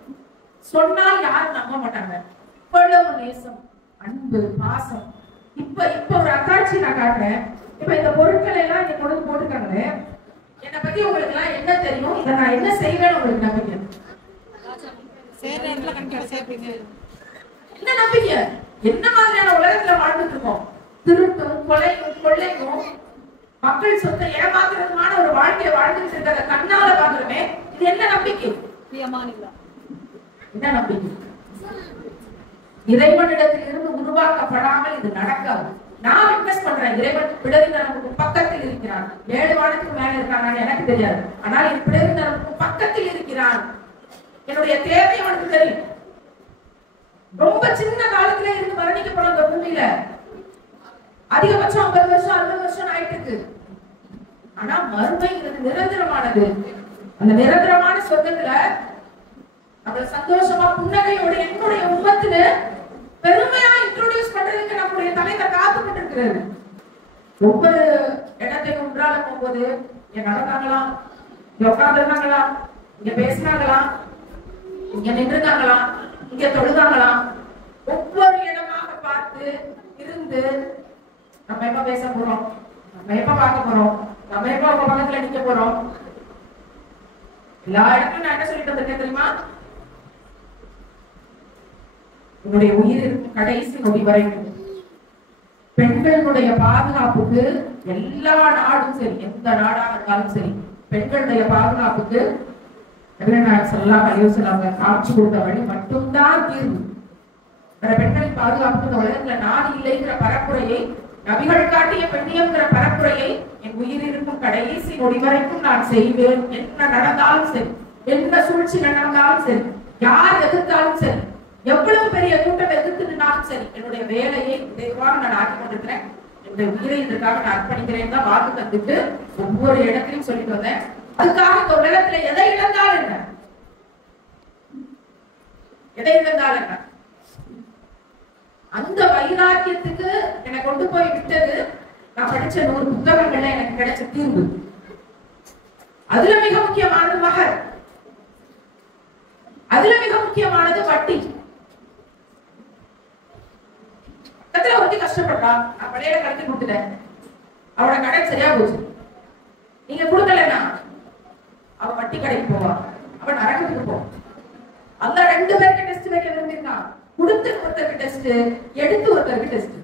சொன்னால் யாரும் நம்ப மாட்டாங்க. இவ்வளவு நேசம், அன்பு, பாசம். இப்ப ஒரு அத்தாட்சி நான் காட்டுறேன். இப்ப இந்த பொருட்கள் எல்லாம் இங்க கொண்டு போட்டுருக்காங்க. என்னை பத்தி உங்களுக்கு எல்லாம் என்ன தெரியும், இதை நான் என்ன செய்வேன்னு உங்களுக்கு நம்பிக்கை? என்ன நம்பிக்கை? என்ன மாதிரியான உலகத்துல வாழ்ந்துட்டு இருக்கோம்? திருட்டும், கொலையும், கொள்ளையும், மக்கள் சொத்தை ஏமாத்துறதுமான ஒரு வாழ்க்கையை வாழ்ந்துட்டு இருக்கிறத கண்ணால பாக்குறமே. இது என்ன நம்பிக்கை? என்ன நம்பிக்கை? இறைவனிடத்தில் இருந்து உருவாக்கப்படாமல் இது நடக்காது. நான் இன்வெஸ்ட் பண்றேன். இறைவன் பிடரி நரம்புக்கு பக்கத்தில் இருக்கிறான். 7 வானத்துக்கு மேல இருக்கான்னு எனக்கு தெரியாது. ஆனால் என் பிடரி நரம்புக்கு பக்கத்தில் இருக்கிறான். என்னுடைய தேவை அவனுக்கு தெரியும். ரொம்ப சின்ன காலத்துல இருந்து மரணிக்க போற அந்த பூமியில அதிகபட்சம் 50 வருஷம் 60 வருஷம் ஆயிட்டு இருக்கு. ஆனா மறுமைங்கிறது நிரந்தரமானது. அந்த நிரந்தரமான சொர்க்கத்துல நம்மள சந்தோஷமா புன்னகையோட என்னுடைய உம்மத்துல பெருமையா இன்ட்ரோடியூஸ் பண்றதுக்கு நம்முடைய தலைவர் காத்துக்கிட்டு இருக்கிறது. ஒவ்வொரு இடத்தையும் ஒன்றால போகும்போது இங்க நடந்தாங்களாம், இங்க உட்கார்ந்துருந்தாங்களாம், இங்க பேசினாங்களாம், இங்க நின்றுதாங்களாம், இங்க தொழுதாங்களாம். ஒவ்வொரு இடமாக பார்த்து பார்த்துட்டு இருந்து நம்ம எப்ப பேச போறோம், நம்ம எப்ப பார்க்க போறோம், நம்ம எப்ப உங்க பக்கத்துல நிக்க போறோம்? எல்லா இடத்துலயும் நான் என்ன சொல்லிட்டு வந்திருக்கேன் தெரியுமா? உன்னுடைய உயிர் இருக்கும் கடைசி நொடி வரைக்கும் பெண்களுடைய பாதுகாப்புக்கு எல்லா நாடும் சரி, எந்த நாடாக இருந்தாலும் சரி, பெண்களுடைய பாதுகாப்புக்கு சொல்லலாம் அலிவசலாம காட்சி கொடுத்த வழி மட்டும்தான் தீர்வு. பெண்களின் பாதுகாப்புக்கு இந்த உலகத்துல நாடு இல்லைங்கிற பரப்புரையை, நபிகள் காட்டிய பெண்ணியம்ங்கிற பரப்புரையை என் உயிர் இருக்கும் கடைசி நொடி வரைக்கும் நான் செய்வேன். என்ன நடந்தாலும் சரி, என்ன சூழ்ச்சி நடந்தாலும் சரி, யார் எதிர்த்தாலும் சரி, எவ்வளவு பெரிய கூட்டம் எதிர்த்து நின்றாலும் சரி, என்னுடைய வேலையை இதைவாக நான் ஆக்கிக் கொண்டிருக்கிறேன். என்னுடைய உயிரை இதற்காக நான் அர்ப்பணிக்கிறேன் தான் வாக்கு தந்துட்டு ஒவ்வொரு இடத்திலையும் சொல்லிட்டு வந்தேன். அதுக்காக இந்த உலகத்துல எதை இழந்தால் என்ன, எதை இழந்தால் என்ன, அந்த வைராக்கியத்துக்கு என்னை கொண்டு போய் விட்டது நான் படிச்ச 100 புத்தகங்கள்ல எனக்கு கிடைச்ச தீர்வு. அதுல மிக முக்கியமானது மகர், அதுல மிக முக்கியமானது வட்டி. பக்கத்துல ஒருத்தி கஷ்டப்பட்டா, நான் பழைய கடத்தி கொடுத்துட்டேன், அவளோட கடன் சரியா போச்சு. நீங்க கொடுக்கலன்னா அவ வட்டி கடைக்கு போவா, அவன் நரகத்துக்கு போவான். அந்த 2 பேருக்கு டெஸ்ட் வைக்க விரும்பிருக்கான். கொடுத்து ஒருத்தருக்கு டெஸ்ட், எடுத்து ஒருத்தருக்கு டெஸ்ட்.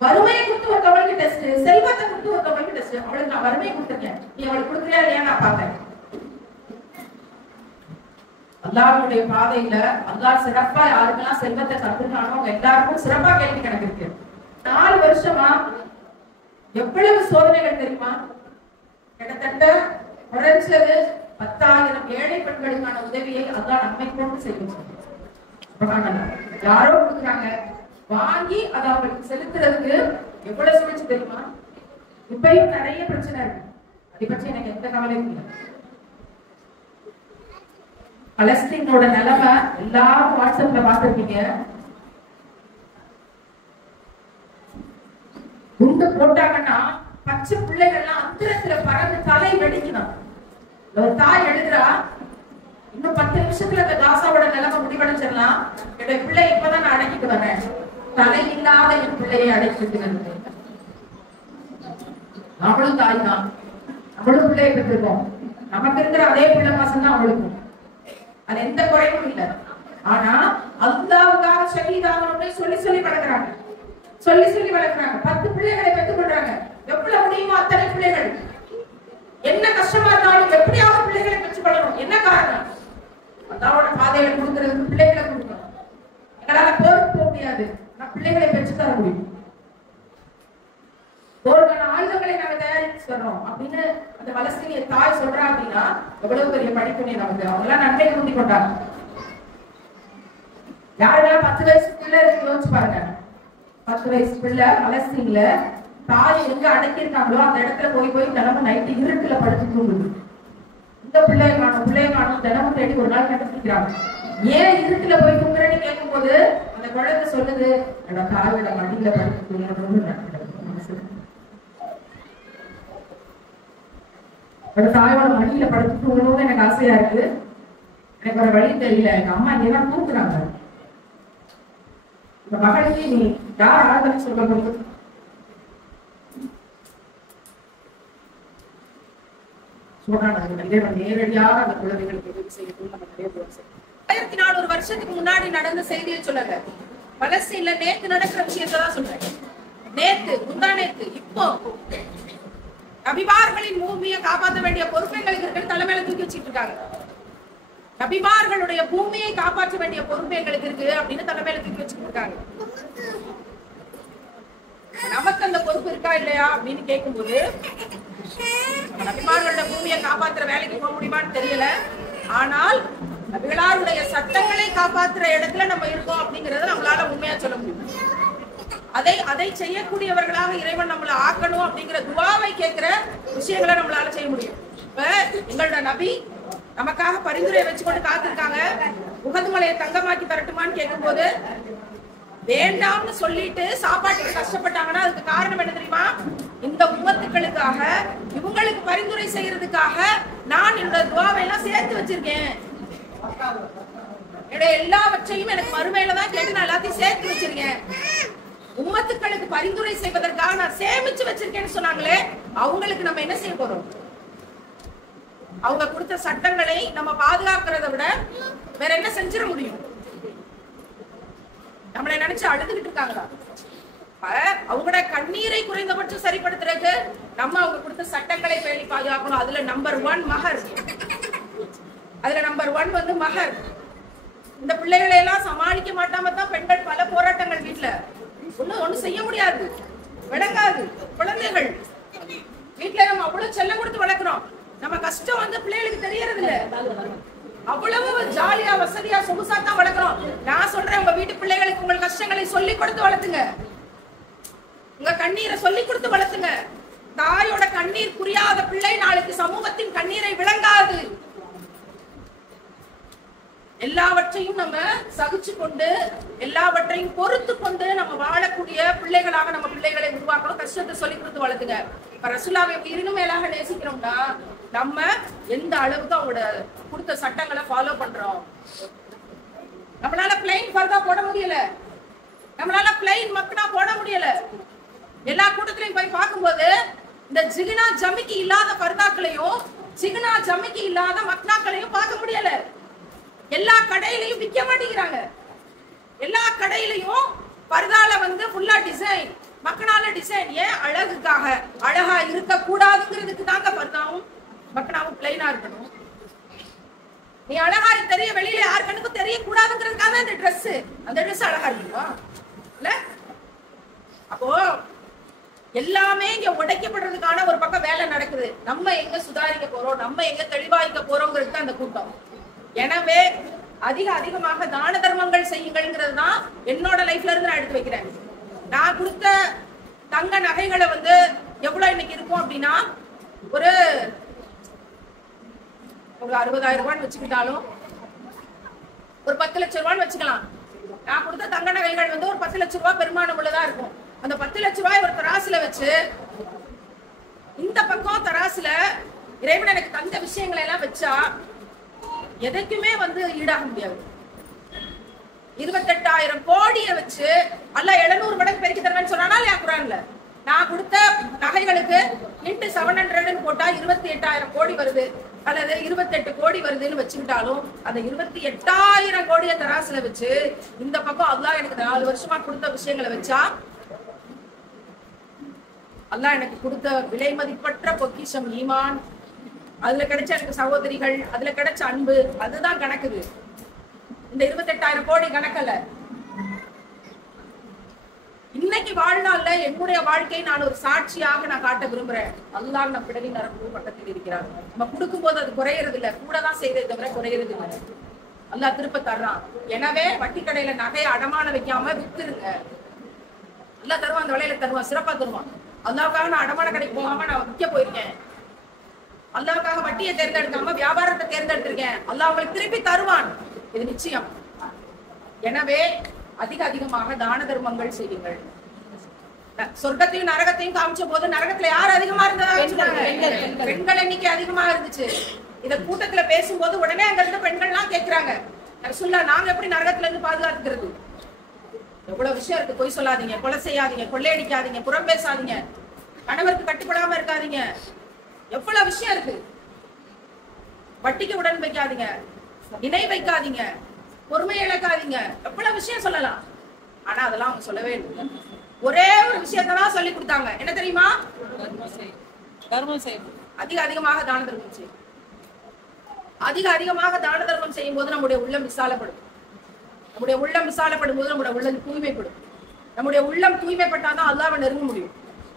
வறுமையை கொடுத்து ஒருத்தவங்களுக்கு டெஸ்ட், செல்வத்தை கொடுத்து ஒருத்தவங்களுக்கு டெஸ்ட். அவளுக்கு நான் வறுமையை கொடுத்துருக்கேன், நீ அவளுக்கு கொடுக்குறியா இல்லையா நான் பார்த்தேன். அல்லாஹ்வுடைய பாதையில அல்லாஹ் சிறப்பா யாருக்கெல்லாம் செல்வத்தை தந்துட்டானோ அவங்க எல்லாருக்கும் சிறப்பா கேள்வி கணக்கு இருக்கு. 4 வருஷமா எவ்வளவு சோதனைகள் தெரியுமா? கிட்டத்தட்ட குறைஞ்சது 10,000 ஏழை பெண்களுக்கான உதவியை அல்லாஹ் நம்மை கொண்டு செய்யும். யாரோ கொடுக்குறாங்க, வாங்கி அதை அவங்களுக்கு செலுத்துறதுக்கு எவ்வளவு சுழற்சி தெரியுமா? இப்பயும் நிறைய பிரச்சனை இருக்கு, அதை பற்றி எனக்கு எந்த கவலையும் இல்லை. பலஸ்தீனோட நிலைமை எல்லாரும் வாட்ஸ்அப்ல பார்த்திருப்பீங்க. குண்டு போட்டாங்கன்னா பச்சை பிள்ளைகள்லாம் அந்தரத்துல பறந்து தலை வெடிக்கணும். ஒரு தாய் எழுதுறா, இன்னும் 10 நிமிஷத்துல இந்த காசாவோட நிலைமை முடிவடைச்சிடலாம், என்னுடைய பிள்ளை இப்பதான் நான் அடக்கிட்டு வரேன், தலை இல்லாத என் பிள்ளையை அடைச்சிட்டு. நம்மளும் தாய் தான், நம்மளும் பிள்ளையை பெற்றிருக்கோம், நமக்கு இருக்கிற அதே பிள்ளை மாசம் தான் அவளுக்கும், அது எந்த குறையும் இல்லை. ஆனா அல்லாஹ்வுக்காக ஷஹீதாகணும்னு சொல்லி சொல்லி வளர்க்குறாங்க, சொல்லி சொல்லி வளர்க்குறாங்க. 10 பிள்ளைகளை பெற்றுக் கொள்றாங்க, எவ்வளவு முடியுமோ அத்தனை பிள்ளைகள். என்ன கஷ்டமா இருந்தாலும் எப்படியாவது பிள்ளைகளை பெற்றுக் கொள்ளணும். என்ன காரணம்? அல்லாஹ்வோட பாதையில கொடுக்கறதுக்கு பிள்ளைகளை கொடுக்கணும். எங்களால போருக்கு போக முடியாது, நான் பிள்ளைகளை பெற்று தர முடியும். போருக்கான ஆயுதங்களை நாங்க தயாரிச்சு தர்றோம் அப்படின்னு அந்த பலஸ்தீனிய தாய் சொல்றா அப்படின்னா எவ்வளவு பெரிய படிப்புனே நமக்கு. அவங்க எல்லாம் நன்மை முந்தி கொண்டாங்க. யாரெல்லாம் 10 வயசு பிள்ளை இருக்கு யோசிச்சு பாருங்க. 10 வயசு பிள்ளை பலஸ்தீன்ல தாய் எங்க அடக்கியிருக்காங்களோ அந்த இடத்துல போய் போய் தினமும் நைட்டு இருட்டுல படுத்து தூங்குது. இந்த பிள்ளைய காணும் தினமும் தேடி ஒரு நாள் கண்டுபிடிக்கிறாங்க. ஏன் இருட்டுல போய் தூங்குறேன்னு கேட்கும் போது அந்த குழந்தை சொல்லுது, என்னோட தாயோட மடியில படுத்து தூங்கணும்னு தாயோட மடியில படுத்து தூங்கணும்னு எனக்கு ஆசையா இருக்கு, எனக்கு ஒரு வழி தெரியல, எங்க அம்மா இங்கதான் தூக்குறாங்க. இந்த மகளுக்கு நீ யார் ஆதரவு சொல்ல முடியும்? நேரடியாக அந்த குழந்தைகளுக்கு உதவி செய்யணும். நம்ம நிறைய 1400 வருஷத்துக்கு முன்னாடி நடந்த செய்தியை சொல்லல, பலஸ்தீன்ல நேத்து நடக்கிற விஷயத்தான் சொல்றேன். நேத்து முந்தா நேத்து இப்போ நபிமார்களின் பூமியை காப்பாற்ற வேண்டிய பொறுப்பைகளுக்கு இருக்கிற தலைமையில தூக்கி வச்சுட்டு இருக்காங்க. நபிமார்களுடைய பூமியை காப்பாற்ற வேண்டிய பொறுப்பு எங்களுக்கு இருக்கு அப்படின்னு தலைமையில தூக்கி வச்சுட்டு இருக்காங்க. நமக்கு அந்த பொறுப்பு இருக்கா இல்லையா அப்படின்னு கேட்கும்போது நபிமார்களுடைய பூமியை காப்பாற்றுற வேலைக்கு போக முடியுமான்னு தெரியல. ஆனால் நபிகளாருடைய சட்டங்களை காப்பாற்றுற இடத்துல நம்ம இருக்கோம் அப்படிங்கறத நம்மளால உண்மையா சொல்ல முடியும். அதை செய்யக்கூடியவர்களாக இறைவன் நம்மளை ஆக்கணும் அப்படிங்கிற துவாவை கேட்கிற விஷயங்களை நம்மளால செய்ய முடியும். இப்ப எங்களோட நபி நமக்காக பரிந்துரை வச்சுக்கொண்டு காத்திருக்காங்க. உஹது மலையை தங்கமாக்கி தரட்டுமான்னு கேட்கும் போது வேண்டாம்னு சொல்லிட்டு சாப்பாட்டுக்கு கஷ்டப்பட்டாங்கன்னா அதுக்கு காரணம் என்ன தெரியுமா? இந்த உம்மத்துக்களுக்காக இவங்களுக்கு பரிந்துரை செய்யறதுக்காக நான் இந்த துவாவை எல்லாம் சேர்த்து வச்சிருக்கேன். எல்லாவற்றையும் எனக்கு மறுமையில தான் கேட்டு நான் எல்லாத்தையும் சேர்த்து வச்சிருக்கேன். விபத்துக்களுக்கு பரிந்துரை செய்வதற்காக நான் சேமிச்சு வச்சிருக்கேன்னு சொன்னாங்களே, அவங்களுக்கு நம்ம என்ன செய்ய போறோம்? அவங்க கொடுத்த சட்டங்களை நம்ம பாதுகாக்கிறத விட வேற என்ன செஞ்சிட முடியும்? நம்மளை நினைச்சு அழுதுகிட்டு இருக்காங்களா? அவங்களோட கண்ணீரை குறைந்தபட்சம் சரிப்படுத்துறதுக்கு நம்ம அவங்க கொடுத்த சட்டங்களை பேணி பாதுகாக்கணும். அதுல நம்பர் 1 மகர். அதுல நம்பர் 1 வந்து மகர். இந்த பிள்ளைகளை எல்லாம் சமாளிக்க மாட்டாம தான் பெண்கள் பல போராட்டங்கள் வீட்டுல ஒண்ணு செய்ய முடியாது, விளங்காது. குழந்தைகள் வீட்டுல நம்ம அவ்வளவு செல்லம் கொடுத்து வளர்க்கிறோம். நம்ம கஷ்டம் வந்து பிள்ளைகளுக்கு தெரியறது இல்ல. அவ்வளவு ஜாலியா வசதியா சொகுசா தான் வளர்க்கிறோம். நான் சொல்றேன், உங்க வீட்டு பிள்ளைகளுக்கு உங்கள் கஷ்டங்களை சொல்லி கொடுத்து வளர்த்துங்க. உங்க கண்ணீரை சொல்லி கொடுத்து வளர்த்துங்க. தாயோட கண்ணீர் புரியாத பிள்ளை நாளைக்கு சமூகத்தின் கண்ணீரை விளங்காது. எல்லாவற்றையும் நம்ம சகிச்சு கொண்டு, எல்லாவற்றையும் பொறுத்து கொண்டு நம்ம வாழக்கூடிய பிள்ளைகளாக நம்ம பிள்ளைகளை உருவாக்கணும். கஷ்டத்தை சொல்லி கொடுத்து வளர்த்துங்க. ரசூலுல்லாஹ்வை உயிரினும் மேலாக நேசிக்கிறோம்னா நம்ம எந்த அளவுக்கு அவங்களோட கொடுத்த சட்டங்களை ஃபாலோ பண்றோம். நம்மளால பிளைன் ஃபர்தா போட முடியல, நம்மளால பிளைன் மக்னா போட முடியல. எல்லா கூட்டத்திலையும் போய் பார்க்கும்போது இந்த ஜிகினா ஜமிக்கி இல்லாத ஃபர்தாக்களையும் ஜிகினா ஜமிக்கி இல்லாத மக்னாக்களையும் பார்க்க முடியல. எல்லா கடையிலையும் விற்க மாட்டேங்கிறாங்க. எல்லா கடையிலையும் பர்தால வந்து ஃபுல்லா டிசைன், மக்கனால டிசைன். ஏன்? அழகுக்காக. அழகா இருக்க கூடாதுங்கிறதுக்கு தாங்க பர்தாவும் மக்கனாவும் பிளைனா இருக்கணும். நீ அழகா தெரிய வெளியில யார் கண்ணுக்கும் தெரிய கூடாதுங்கிறதுக்காக இந்த ட்ரெஸ், அந்த ட்ரெஸ் அழகா இருக்குமா இல்ல? அப்போ எல்லாமே இங்க உடைக்கப்படுறதுக்கான ஒரு பக்கம் வேலை நடக்குது. நம்ம எங்க சுதாரிக்க போறோம், நம்ம எங்க தெளிவாய்க்க போறோங்கிறது அந்த கூட்டம். எனவே அதிகமாக தான தர்மங்கள் செய்யுங்கள்ங்கிறது தான் என்னோட லைஃப்ல இருந்து நான் எடுத்து வைக்கிறேன். நான் கொடுத்த தங்க நகைகளை வந்து எவ்வளவு இன்னைக்கு இருக்கும் அப்படின்னா, ஒரு 60,000 ரூபான்னு வச்சுக்கிட்டாலும் ஒரு 10 லட்சம் ரூபான்னு வச்சுக்கலாம். நான் கொடுத்த தங்க நகைகள் வந்து ஒரு 10 லட்சம் ரூபாய் பெருமானம் உள்ளதா இருக்கும். அந்த 10 லட்சம் ரூபாய் ஒரு தராசுல வச்சு, இந்த பக்கம் தராசுல இறைவன் எனக்கு தந்த விஷயங்களை எல்லாம் வச்சா எதைக்குமே வந்து ஈடாக முடியாது. 28,000 கோடியை வச்சு அல்ல 700 மடங்கு பெருக்கி தருவேன்னு சொன்னானா இல்லையா குரான்ல? நான் கொடுத்த நகைகளுக்கு into 700 போட்டா 28,000 கோடி வருது, அல்லது 28 கோடி வருதுன்னு வச்சுக்கிட்டாலும் அந்த 28,000 கோடியை தராசுல வச்சு இந்த பக்கம் அல்லாஹ் எனக்கு 4 வருஷமா கொடுத்த விஷயங்களை வச்சா, அல்லாஹ் எனக்கு கொடுத்த விலை மதிப்பற்ற பொக்கிஷம் ஈமான், அதுல கிடைச்ச எனக்கு சகோதரிகள், அதுல கிடைச்ச அன்பு, அதுதான் கணக்குது. இந்த 28,000 கோடி கணக்கல்ல. இன்னைக்கு வாழ்நாள்ல என்னுடைய வாழ்க்கையை நான் ஒரு சாட்சியாக நான் காட்ட விரும்புறேன். அல்லாஹ் நம் பிடவி நரம்பு பக்கத்தில் இருக்கிறார். நம்ம கொடுக்கும் போது அது குறையறது இல்ல, கூடதான் செய்ததை தவிர குறையறது இல்லை. அல்லாஹ் திருப்ப தர்றான். எனவே வட்டி கடையில நகையை அடமான வைக்காம வித்துருங்க. அல்லாஹ் தருவான், அந்த விலையில தருவான், சிறப்பா தருவான். அல்லாவுக்காக நான் அடமான கடைக்கு போகாம நான் விற்க போயிருக்கேன். அல்லாவுக்காக வட்டியை தேர்ந்தெடுக்காம வியாபாரத்தை தேர்ந்தெடுத்திருக்கேன். அல்லாஹ் அவங்களுக்கு திருப்பி தருவான், இது நிச்சயம். எனவே அதிகமாக தான தர்மங்கள் செய்யுங்கள். சொர்க்கத்தையும் நரகத்தையும் காமிச்ச போது நரகத்துல யார் அதிகமா இருந்ததா? பெண்கள் எண்ணிக்கை அதிகமா இருந்துச்சு. இத கூட்டத்துல பேசும்போது உடனே அங்க இருந்த பெண்கள் எல்லாம் கேக்குறாங்க, ரசூலுல்லாஹ் நாங்க எப்படி நரகத்துல இருந்து பாதுகாத்துக்கிறது? எவ்வளவு விஷயம் இருக்கு. பொய் சொல்லாதீங்க, கொலை செய்யாதீங்க, கொள்ளையடிக்காதீங்க, புறம் பேசாதீங்க, கணவருக்கு கட்டுப்படாம இருக்காதீங்க, எவ்வளவு விஷயம் இருக்கு. வட்டிக்கு உடன் வைக்காதீங்க, இணை வைக்காதீங்க, பொறுமை இழக்காதீங்க, எவ்வளவு விஷயம் சொல்லலாம். ஆனா அதெல்லாம் அவங்க சொல்லவே இல்லை. ஒரே ஒரு விஷயத்தான் சொல்லி கொடுத்தாங்க. என்ன தெரியுமா? அதிகமாக தான தர்மம் செய்யும். அதிகமாக தான தர்மம் செய்யும் போது நம்முடைய உள்ளம் விசாலப்படும். நம்முடைய உள்ளம் விசாலப்படும் போது நம்முடைய உள்ளம் தூய்மைப்படும். நம்முடைய உள்ளம் தூய்மைப்பட்டாதான் அல்லாஹ்வை நெருங்க முடியும்.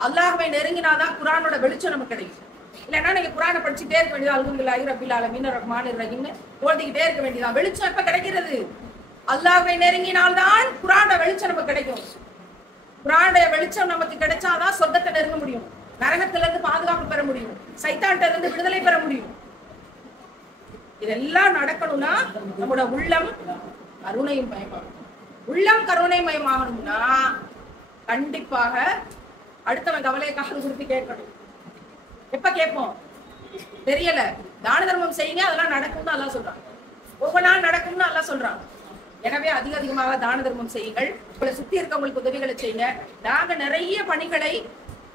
அல்லாஹ்வை நெருங்கினாதான் குர்ஆனோட வெளிச்சம் நமக்கு கிடைக்கும். இல்லைன்னா நீங்க குர்ஆனை படிச்சுட்டே இருக்க வேண்டியது, அல்ஹம்துலில்லாஹி ரப்பில் ஆலமீன் ரஹ்மானிர் ரஹீம்னு ஓதிக்கிட்டே இருக்க வேண்டியதான். வெளிச்சம் எப்ப கிடைக்கிறது? அல்லாஹ்வை நெருங்கினால்தான் குர்ஆனோட வெளிச்சம் நமக்கு கிடைக்கும். குர்ஆனுடைய வெளிச்சம் நமக்கு கிடைச்சாதான் சொர்க்கத்தை நெருங்க முடியும், நரகத்திலிருந்து பாதுகாப்பு பெற முடியும், சைத்தான்கிட்ட இருந்து விடுதலை பெற முடியும். இதெல்லாம் நடக்கணும்னா நம்மளோட உள்ளம் கருணையும் மயமாகும். உள்ளம் கருணை மயமாகணும்னா கண்டிப்பாக அடுத்தவன் கவலைக்காக குறித்து கேட்கணும். எப்ப கேட்போம் தெரியல. தான தர்மம் செய்யுங்க, அதெல்லாம் நடக்கும்னு அல்லாஹ் சொல்றான். ஒவ்வொரு நாள் நடக்கும்னு அல்லாஹ் சொல்றான். எனவே அதிகமாக தான தர்மம் செய்யுங்கள். உங்களை சுத்தி இருக்கவங்களுக்கு உதவிகளை செய்யுங்க. நாங்க நிறைய பணிகளை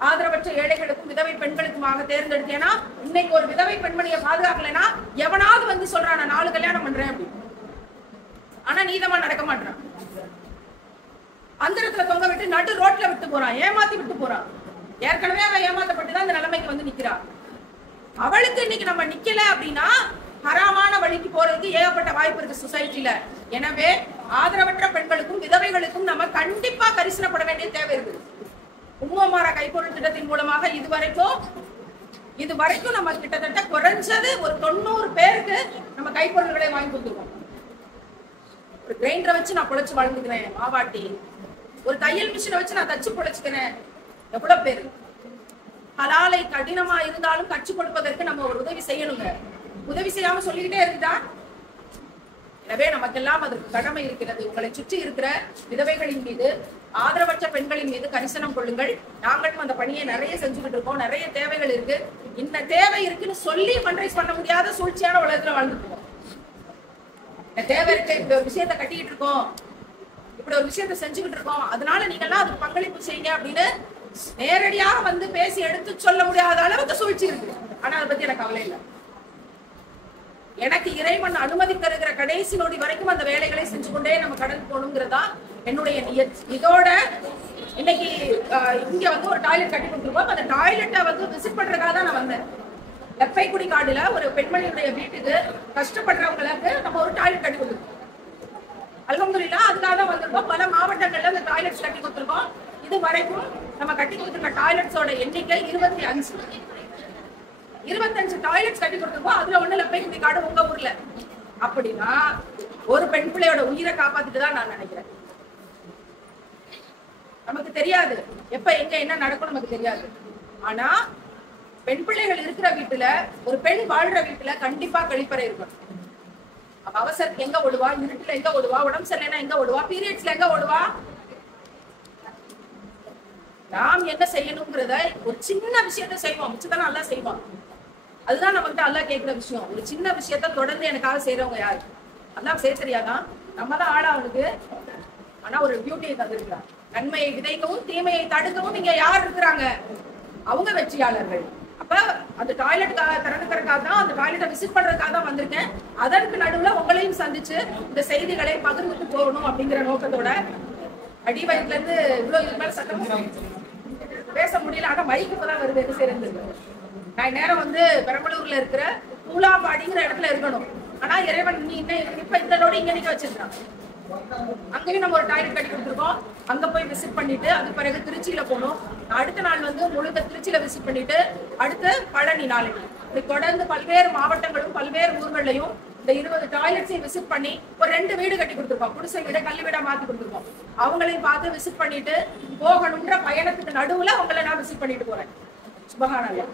ஆதரவற்ற ஏழைகளுக்கும் விதவை பெண்களுக்குமாக தேர்ந்தெடுத்தேன்னா, இன்னைக்கு ஒரு விதவை பெண்மணியை பாதுகாக்கலைன்னா எவனாவது வந்து சொல்றான் நான் 4 கல்யாணம் பண்றேன் அப்படின்னு. ஆனா நீதமா நடக்க மாட்டான். அந்தரத்துல தொங்க விட்டு நடு ரோட்ல விட்டு போறான், ஏமாத்தி விட்டு போறான். ஏற்கனவே அவன் ஏமாத்தப்பட்டுதான் அந்த நிலைமைக்கு வந்து நிக்கிறான். அவளுக்கு இன்னைக்கு நம்ம நிக்கல அப்படின்னா ஹராமான வழிக்கு போறதுக்கு ஏகப்பட்ட வாய்ப்பு இருக்கு சொசைட்டில. எனவே ஆதரவற்ற பெண்களுக்கும் விதவைகளுக்கும் நம்ம கண்டிப்பா கரிசனப்பட வேண்டிய தேவை இருக்கு. உம்மமாரா கைப்பொருள் திட்டத்தின் மூலமாக இதுவரைக்கும் நம்ம கிட்டத்தட்ட குறைஞ்சது ஒரு 90 பேருக்கு நம்ம கைப்பொருள்களை வாங்கி கொடுத்துருக்கோம். ஒரு கிரைண்டரை வச்சு நான் பொழைச்சு வாழ்ந்துக்கிறேன் மாவாட்டி, ஒரு தையல் மிஷினை வச்சு நான் தச்சு பொழைச்சுக்கிறேன். எவ்வளவு பேரு ஹலாலை கடினமா இருந்தாலும் கற்றுக் கொடுப்பதற்கு நம்ம ஒரு உதவி செய்யணுங்க. உதவி செய்யாம சொல்லிக்கிட்டே இருக்குதா? எனவே நமக்கெல்லாம் அதற்கு கடமை இருக்கிறது. உங்களை சுற்றி இருக்கிற விதவைகளின் மீது, ஆதரவற்ற பெண்களின் மீது கரிசனம் கொள்ளுங்கள். நாங்களும் அந்த பணியை நிறைய செஞ்சுக்கிட்டு இருக்கோம். நிறைய தேவைகள் இருக்கு. இந்த தேவை இருக்குன்னு சொல்லி ஃபண்ட்ரைஸ் பண்ண முடியாத சூழ்ச்சியான உலகத்துல வாழ்ந்துட்டு இருக்கோம். இந்த தேவை இருக்கு, இப்படி ஒரு விஷயத்த கட்டிக்கிட்டு இருக்கோம், இப்படி ஒரு விஷயத்த செஞ்சுக்கிட்டு இருக்கோம், அதனால நீங்க எல்லாம் அதுக்கு பங்களிப்பு செய்யுங்க அப்படின்னு நேரடியாக வந்து பேசி எடுத்து சொல்ல முடியாத அளவுக்கு சூழ்ச்சி இருக்கு. ஆனா அதை பத்தி எனக்கு கவலை இல்லை. எனக்கு இறைவன் அனுமதி தருகிற கடைசி நொடி வரைக்கும் அந்த வேலைகளை செஞ்சு கொண்டே நம்ம கடந்து போகணுங்கிறதா என்னுடைய நியத். இதோட இன்னைக்கு இங்க வந்து ஒரு டாய்லெட் கட்டி கொடுத்துருக்கோம். அந்த டாய்லெட்டை வந்து விசிட் பண்றதுக்காக தான் நான் வந்தேன். லெப்பைக்குடி காடுல ஒரு பெண்மணியுடைய வீட்டுக்கு கஷ்டப்படுறவங்களுக்கு நம்ம ஒரு டாய்லெட் கட்டி கொடுத்துருக்கோம். அல்ஹம்துலில்லாஹ் அதுக்காக தான் வந்திருக்கோம். பல மாவட்டங்கள்ல அந்த டாய்லெட்ஸ் கட்டி கொடுத்துருக்கோம். இது வரைக்கும் நம்ம கட்டி கொடுத்துருக்க டாய்லெட்ஸோட எண்ணிக்கை 25 டாய்லெட்ஸ் கட்டி கொடுத்துருக்கோம். அதுல ஒண்ணு லெப்பைக்குடி காடு உங்க ஊர்ல. அப்படின்னா ஒரு பெண் பிள்ளையோட உயிரை காப்பாத்திட்டு தான் நான் நினைக்கிறேன். நமக்கு தெரியாது எப்ப எங்க என்ன நடக்கும், நமக்கு தெரியாது. ஆனா பெண் பிள்ளைகள் இருக்கிற வீட்டுல, ஒரு பெண் வாழ்ற வீட்டுல கண்டிப்பா கழிப்பறை இருக்கும். அப்ப அவசரத்துக்கு எங்க ஓடுவா, இருட்டுல எங்க ஓடுவா, உடம்பு சரியில்லைன்னா எங்க ஓடுவா, பீரியட்ஸ்ல எங்க ஓடுவா? நாம் என்ன செய்யணுங்கிறத ஒரு சின்ன விஷயத்த செய்வோம், மிச்சதான் நல்லா செய்வோம். அதுதான் நம்மகிட்ட அல்லாஹ் கேட்கிற விஷயம். ஒரு சின்ன விஷயத்த தொடர்ந்து எனக்காக செய்யறவங்க யாரு? அல்லாஹ் செய்ய தெரியாதான்? நம்ம தான் ஆளா அவனுக்கு. ஆனா ஒரு பியூட்டியை தந்திருக்கிறார். நன்மையை விதைக்கவும் தீமையை தடுக்கவும் இங்க யார் இருக்கிறாங்க? அவங்க வெற்றியாளர்கள். அப்ப அந்த டாய்லெட்டுக்காக திறந்துக்கிறதுக்காக தான், அந்த டாய்லெட்டை விசிட் பண்றதுக்காக தான் வந்திருக்கேன். அதற்கு நடுவுல உங்களையும் சந்திச்சு இந்த செய்திகளை பகிர்ந்துட்டு போகணும் அப்படிங்கிற நோக்கத்தோட அடி வயிற்றுல இருந்து இவ்வளவு இது மேல சட்டம் பேச முடியல. ஆனா மைக்கு இப்பதான் வருது, எது சேர்ந்து. நான் நேரம் வந்து பெரம்பலூர்ல இருக்கிற பூலாம்பாடிங்கிற இடத்துல இருக்கணும். ஆனா இறைவன் இப்ப இந்த நோடி இங்க நிக்க வச்சிருக்கான். அங்கேயும் நம்ம ஒரு டாய்லெட் கட்டி கொடுத்துருக்கோம். அங்க போய் விசிட் பண்ணிட்டு அது பிறகு திருச்சியில போனோம். அடுத்த நாள் வந்து முழுக்க திருச்சியில விசிட் பண்ணிட்டு அடுத்து பழனி நாளைக்கு இப்படி தொடர்ந்து பல்வேறு மாவட்டங்களும் பல்வேறு ஊர்களையும் இந்த 20 டாய்லெட்ஸையும் விசிட் பண்ணி ஒரு 2 வீடு கட்டி கொடுத்துருக்கோம். குடிசை வீட கல்வி வீடா மாத்தி கொடுத்துருக்கோம். அவங்களையும் பார்த்து விசிட் பண்ணிட்டு போகணுன்ற பயணத்துக்கு நடுவுல உங்களை நான் விசிட் பண்ணிட்டு போறேன். சுபஹானல்லாஹ்.